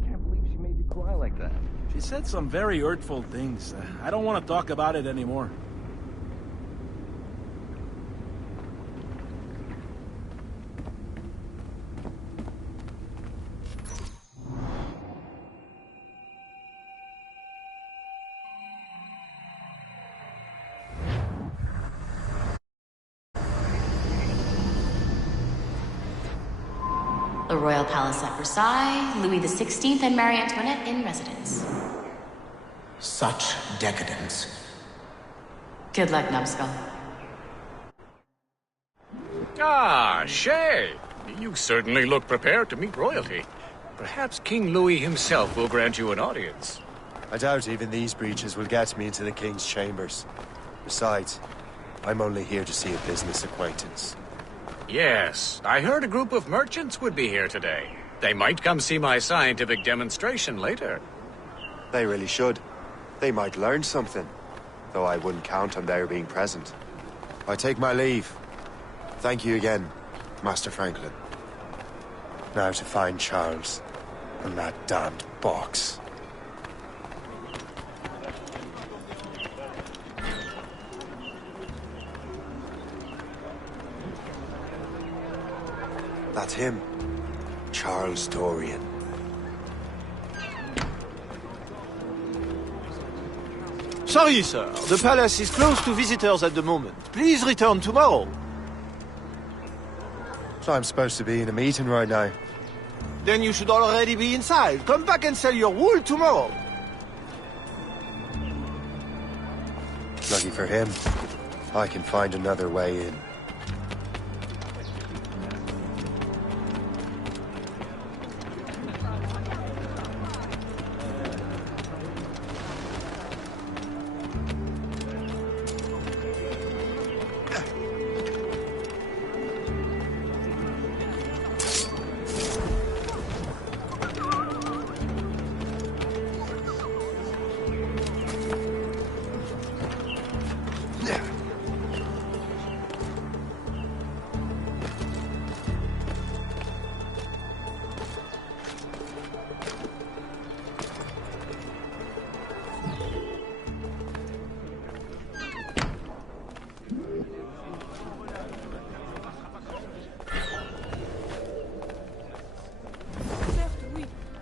I can't believe she made you cry like that. She said some very hurtful things. I don't want to talk about it anymore. The Royal Palace at Versailles, Louis XVI and Marie Antoinette in residence. Such decadence. Good luck, Numbskull. Ah, Shay! You certainly look prepared to meet royalty. Perhaps King Louis himself will grant you an audience. I doubt even these breaches will get me into the King's chambers. Besides, I'm only here to see a business acquaintance. Yes, I heard a group of merchants would be here today. They might come see my scientific demonstration later. They really should. They might learn something, though I wouldn't count on their being present. I take my leave. Thank you again, Master Franklin. Now to find Charles and that damned box. That's him. Charles Dorian. Sorry, sir. The palace is closed to visitors at the moment. Please return tomorrow. So I'm supposed to be in a meeting right now. Then you should already be inside. Come back and sell your wool tomorrow. Lucky for him, I can find another way in.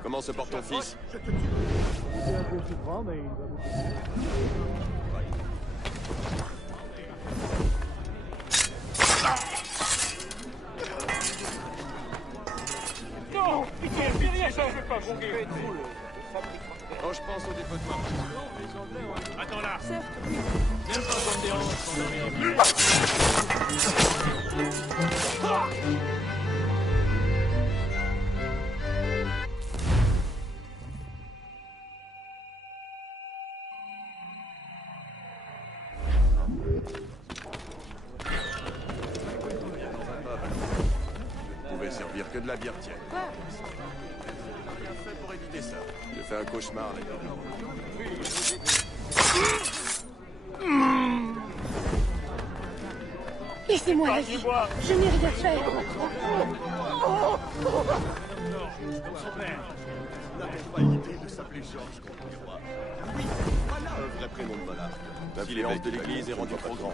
Comment se porte ton fils? Non! Pitié, rien, je veux pas mourir. Oh, je pense au dépotement. Attends là. Certes, oui. Même pas comme des hanches. Pouvait servir que de la bière tiède. Rien fait pour éviter ça. J'ai fait un cauchemar la nuit. Laissez-moi la vie. Je n'ai rien fait. N'avons pas l'idée de s'appeler Georges contre les rois. Oui, voilà un vrai prénom de monarque. L'influence de l'Église est rendue trop grande.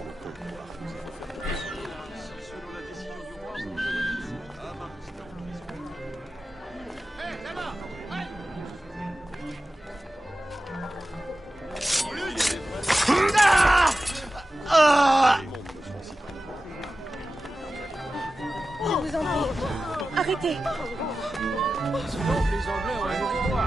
Je vous en prie. Arrêtez. Sinon, les Anglais ont un nouveau roi.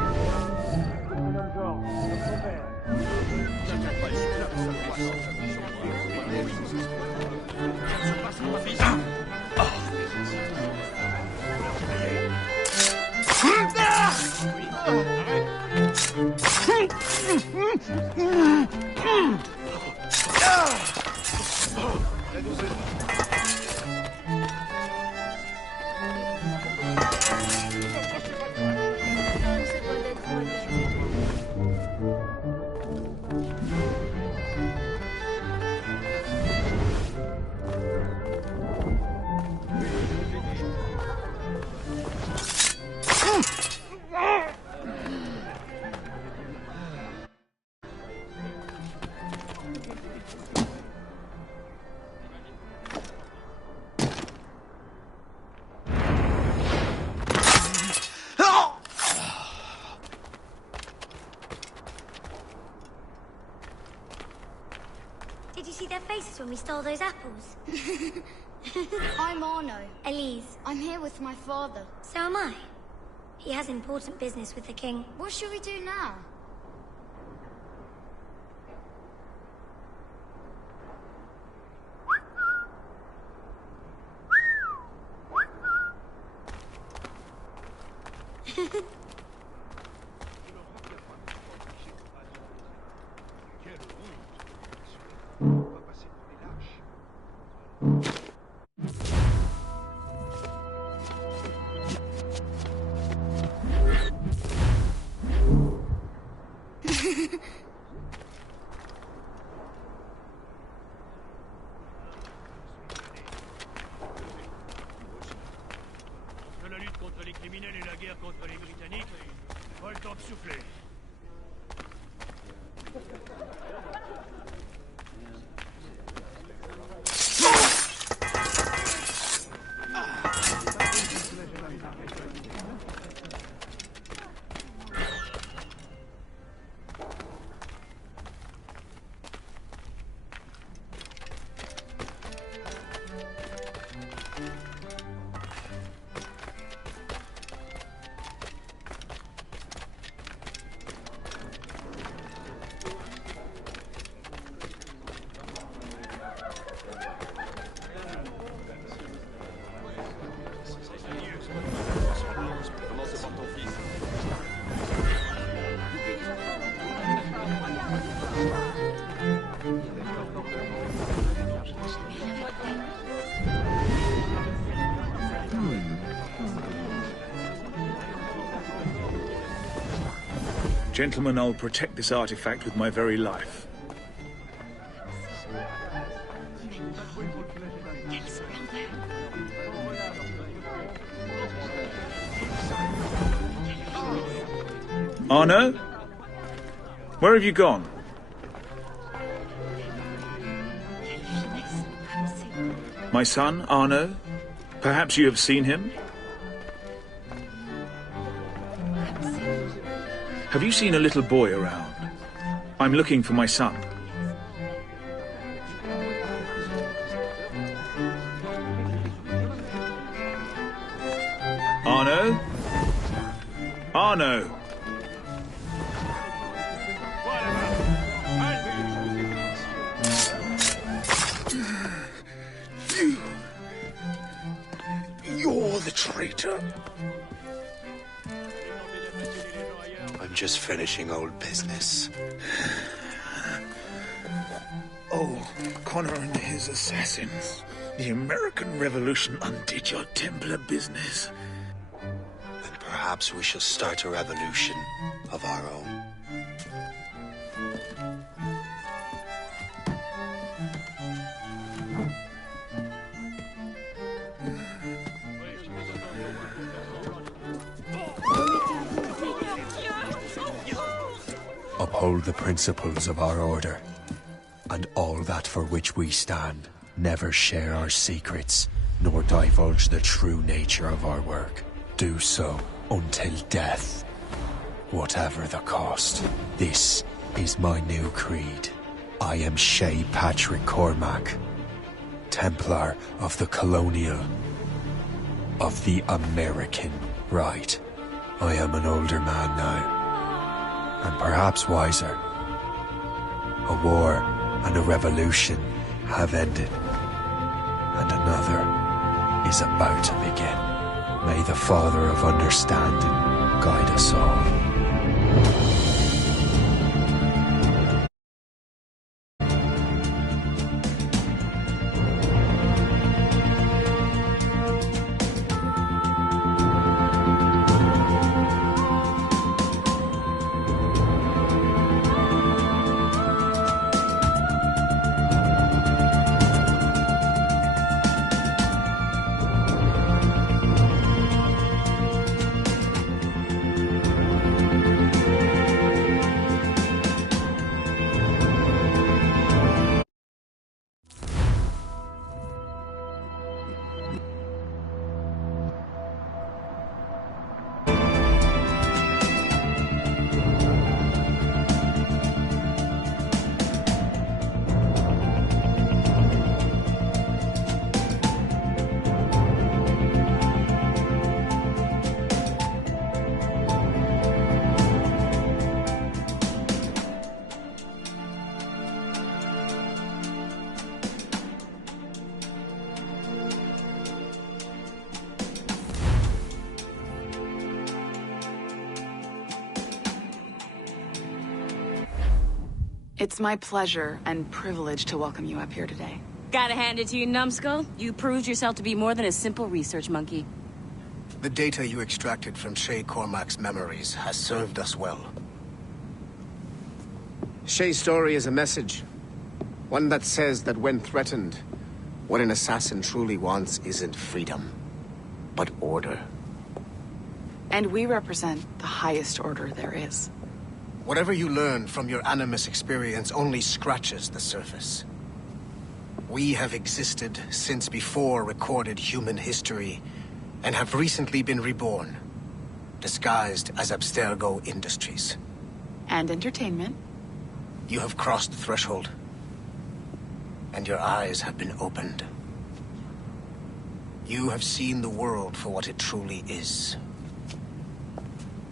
faces when we stole those apples. I'm Arno. Elise. I'm here with my father. So am I. He has important business with the king. What should we do now? La lutte contre les criminels et la guerre contre les Britanniques, pas le temps de souffler. Gentlemen, I'll protect this artifact with my very life. Arno? Where have you gone? My son, Arno? Perhaps you have seen him? Have you seen a little boy around? I'm looking for my son. Arno? Arno! You're the traitor. I'm just finishing old business. Oh, Connor and his assassins. The American Revolution undid your Templar business. Then perhaps we shall start a revolution of our own. Uphold the principles of our order, and all that for which we stand. Never share our secrets, nor divulge the true nature of our work. Do so until death, whatever the cost. This is my new creed. I am Shay Patrick Cormac, Templar of the Colonial, of the American right. I am an older man now, and perhaps wiser. A war and a revolution have ended, and another is about to begin. May the Father of Understanding guide us all. It's my pleasure and privilege to welcome you up here today. Gotta hand it to you, numbskull. You proved yourself to be more than a simple research monkey. The data you extracted from Shay Cormac's memories has served us well. Shay's story is a message. One that says that when threatened, what an assassin truly wants isn't freedom, but order. And we represent the highest order there is. Whatever you learn from your Animus experience only scratches the surface. We have existed since before recorded human history, and have recently been reborn, disguised as Abstergo Industries. And entertainment. You have crossed the threshold, and your eyes have been opened. You have seen the world for what it truly is.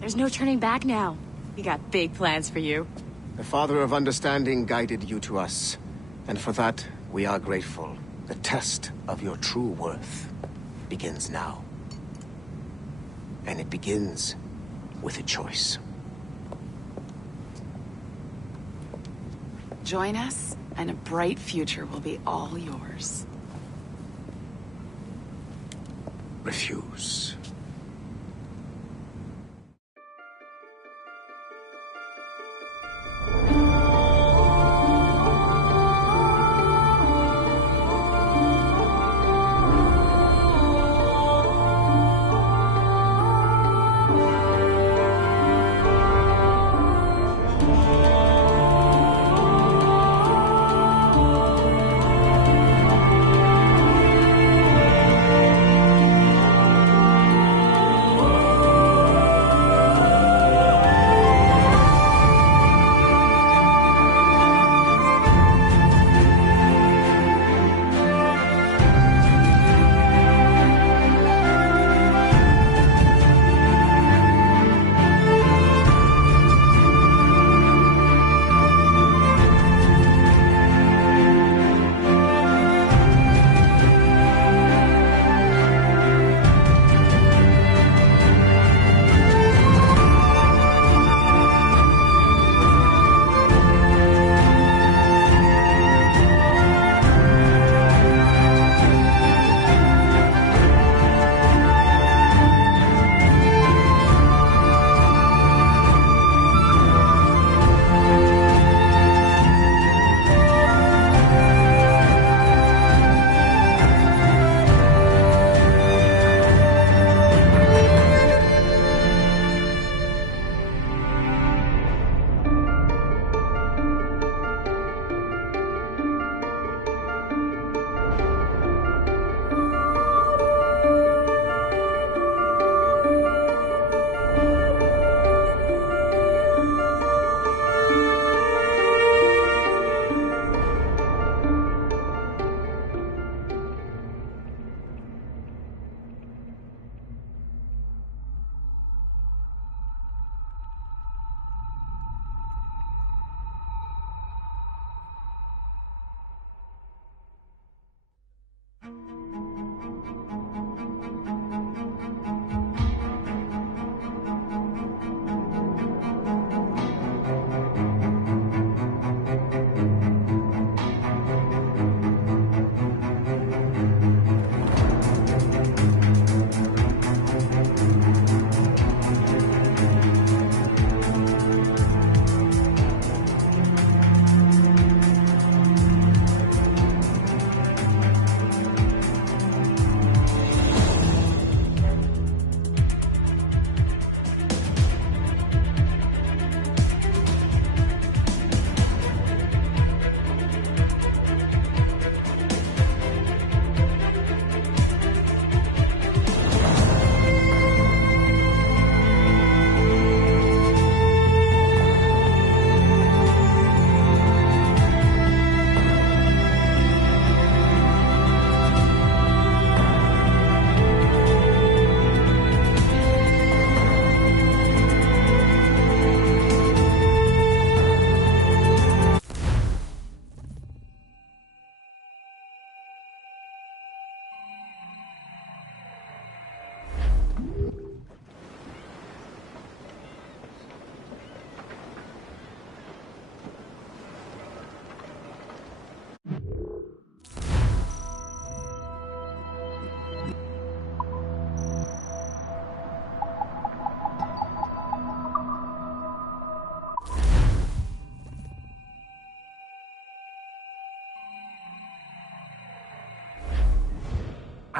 There's no turning back now. We got big plans for you. The Father of Understanding guided you to us, and for that, we are grateful. The test of your true worth begins now. And it begins with a choice. Join us, and a bright future will be all yours. Refuse.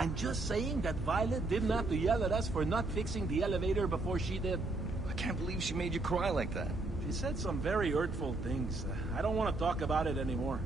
I'm just saying that Violet didn't have to yell at us for not fixing the elevator before she did. I can't believe she made you cry like that. She said some very hurtful things. I don't want to talk about it anymore.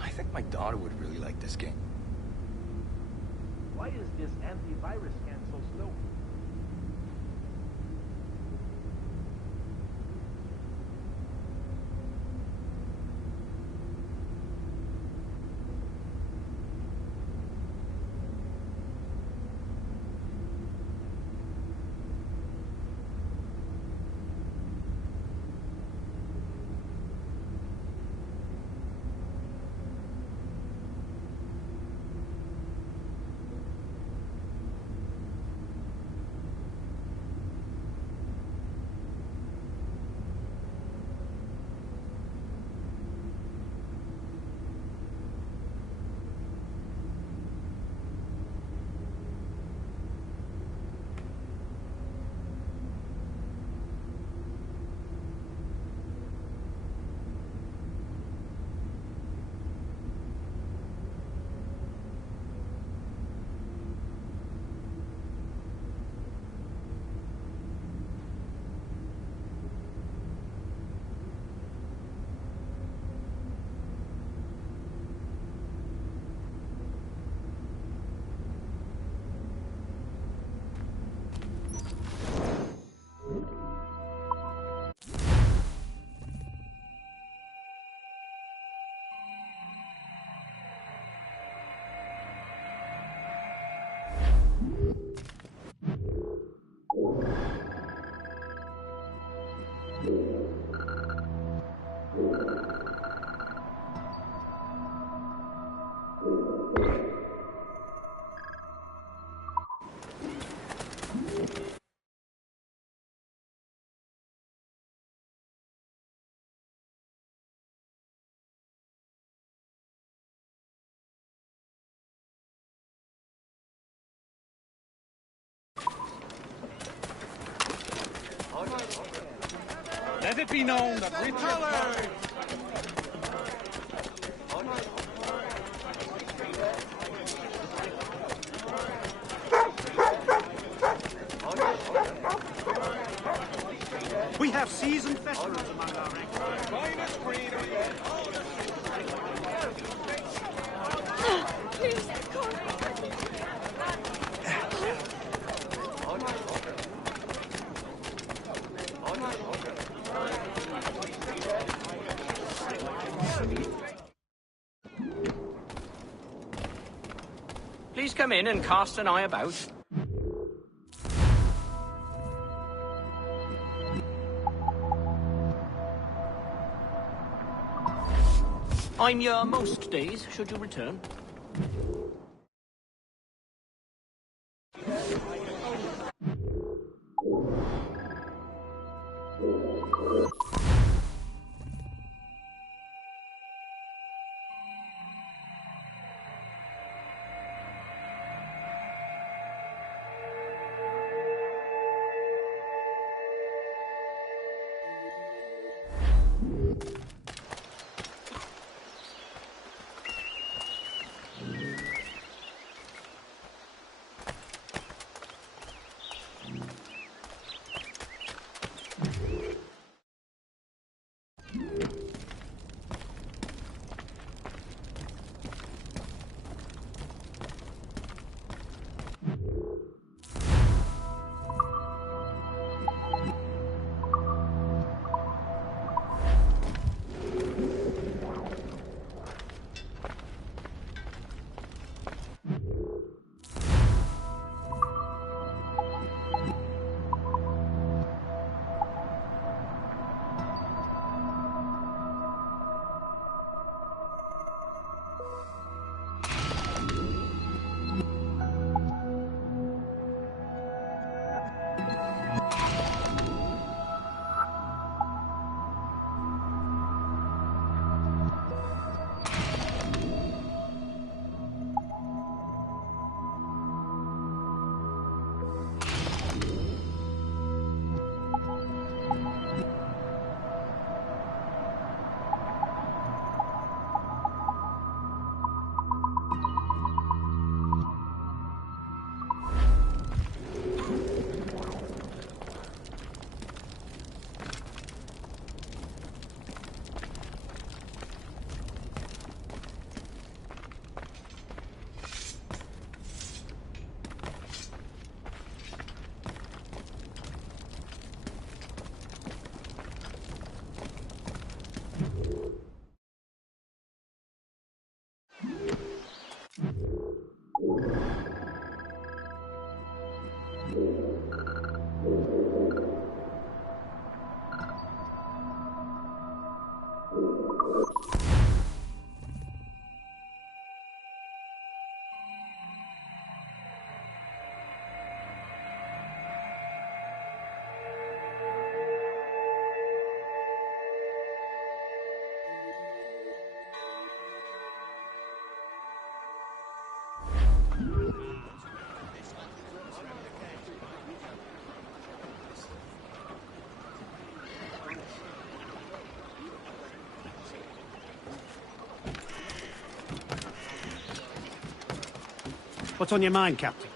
I think my daughter would really like this game. Why is this antivirus scan so slow? Let it be known that Richard... We have seasoned veterans among our ranks. Please, Corey. Please come in and cast an eye about. I'm here most days, should you return. What's on your mind, Captain?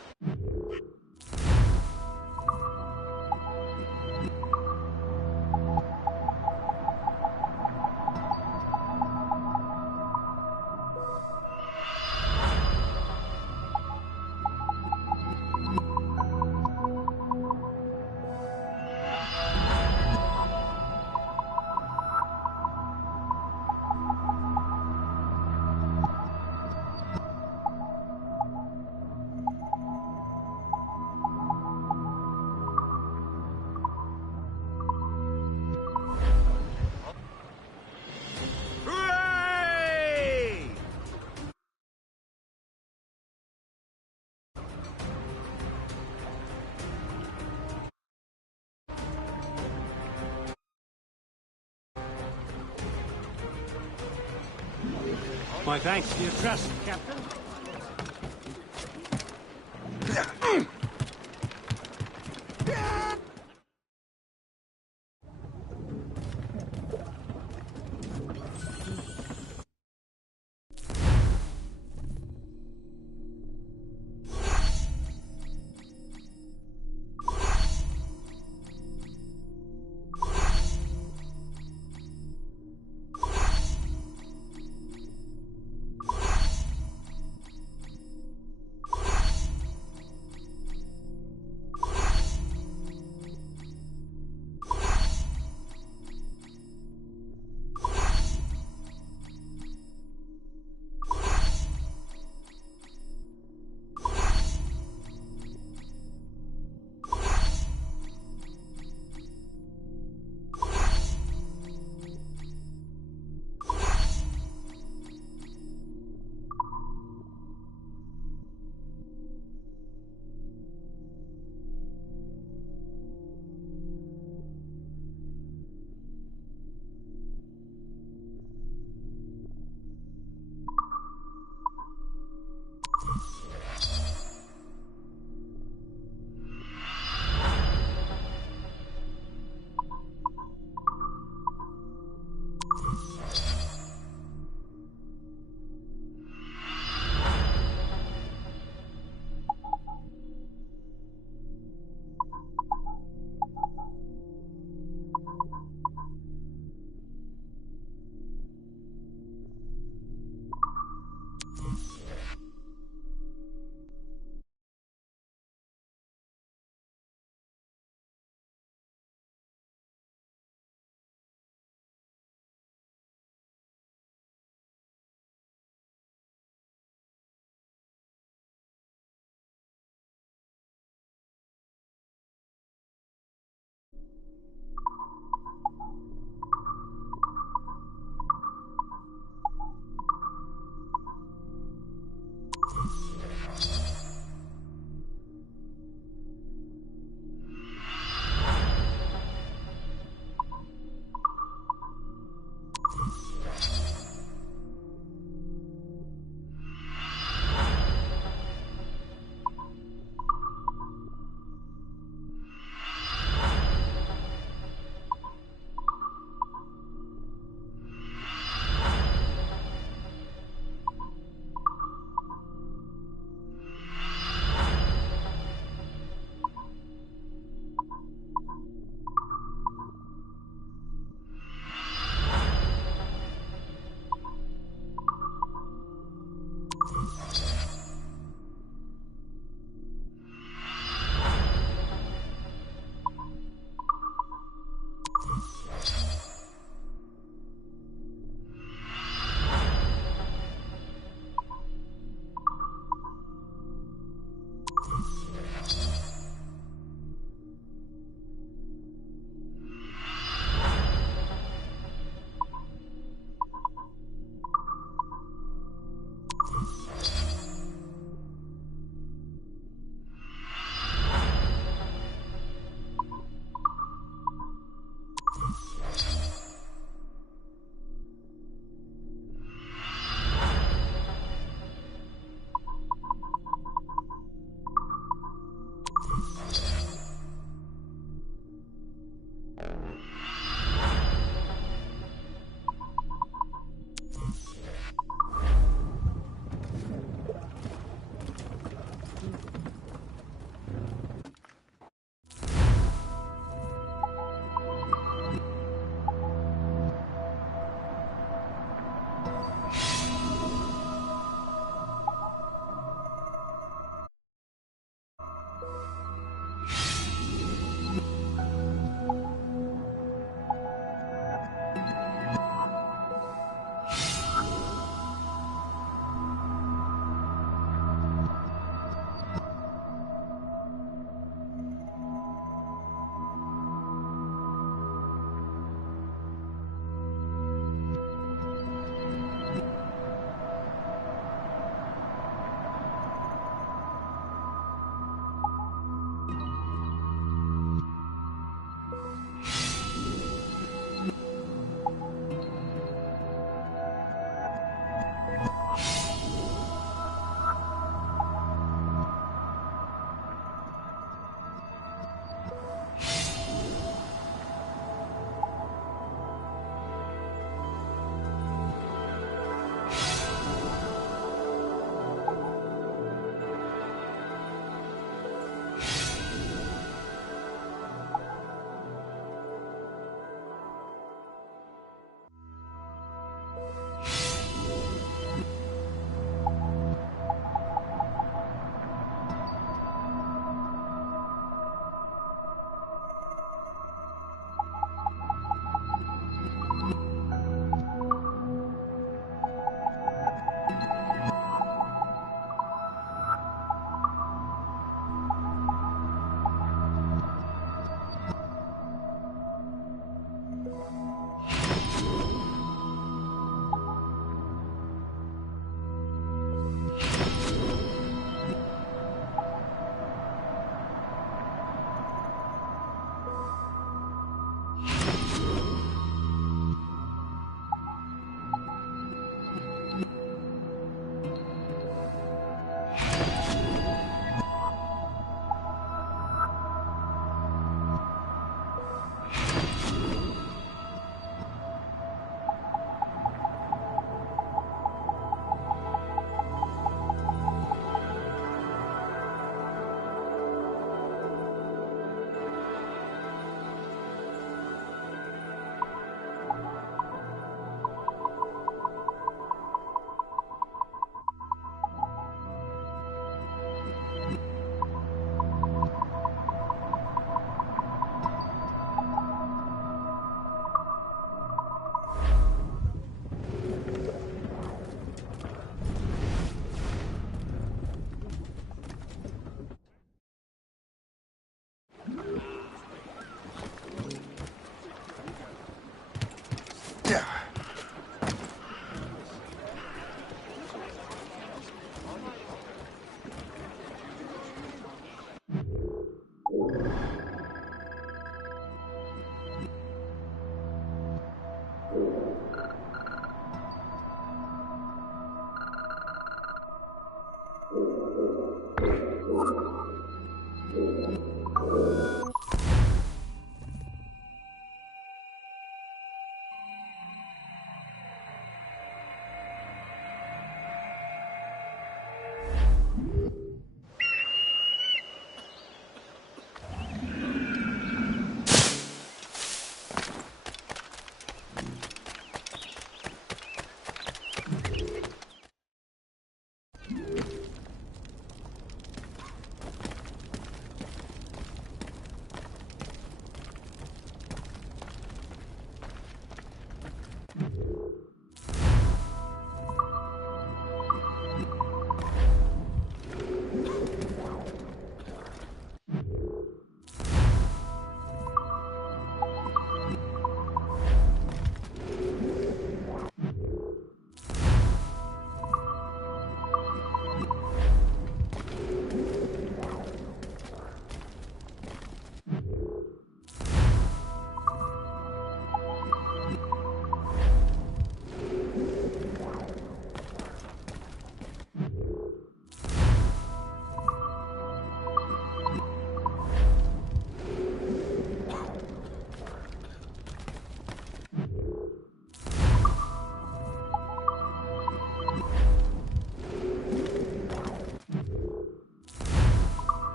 My thanks for your trust, Captain.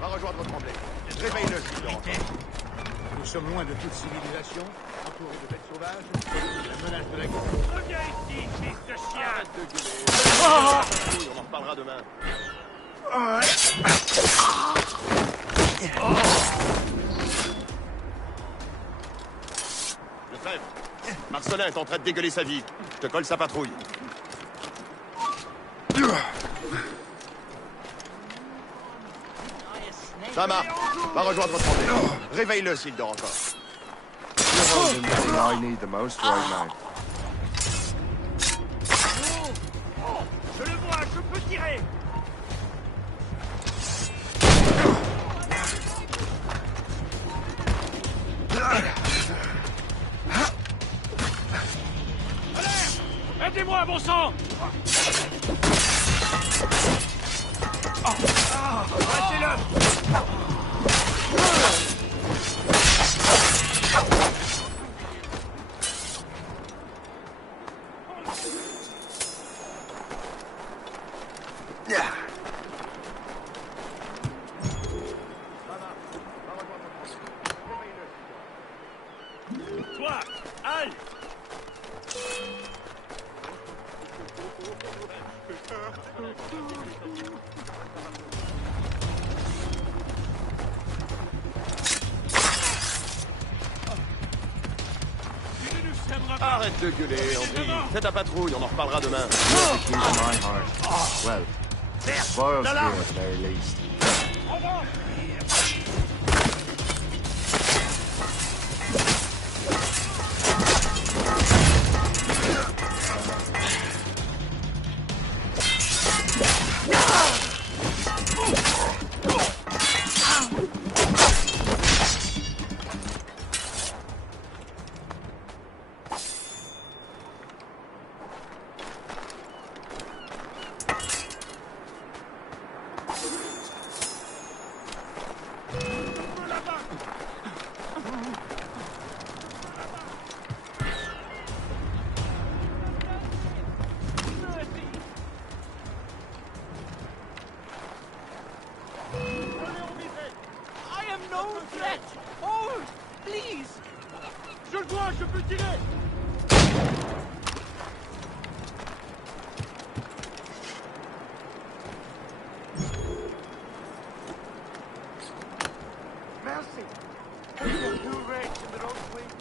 Va rejoindre Tremblay. Réveille-le, s'il te rentre. Nous sommes loin de toute civilisation, entourés de bêtes sauvages. La menace de la guerre. Reviens ici, fils de chien! Arrête de gueuler. On en reparlera demain. Lefebvre, Marcelin est en train de dégueuler sa vie. Je te colle sa patrouille. Sama, va rejoindre Tremblay. Réveille-le s'il dort encore. You're holding the thing I need the most right now. Je le vois, je peux tirer! Allez! Aidez-moi, bon sang! Arrêtez-le! Toi, aille! Arrête de gueuler, Henri. Fais ta patrouille, on en reparlera demain. You're the key to my heart. Well, spoils here at the very least. Je le vois, je peux tirer! Merci. Two ranks in the road, please.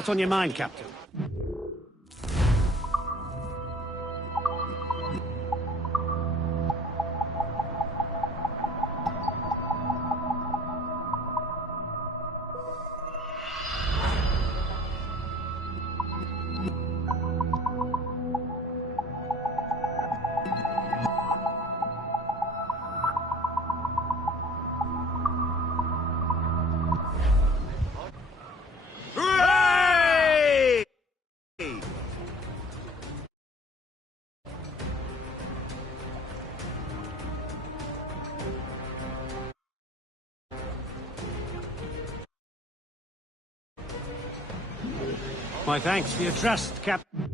What's on your mind, Captain? My thanks for your trust, Captain.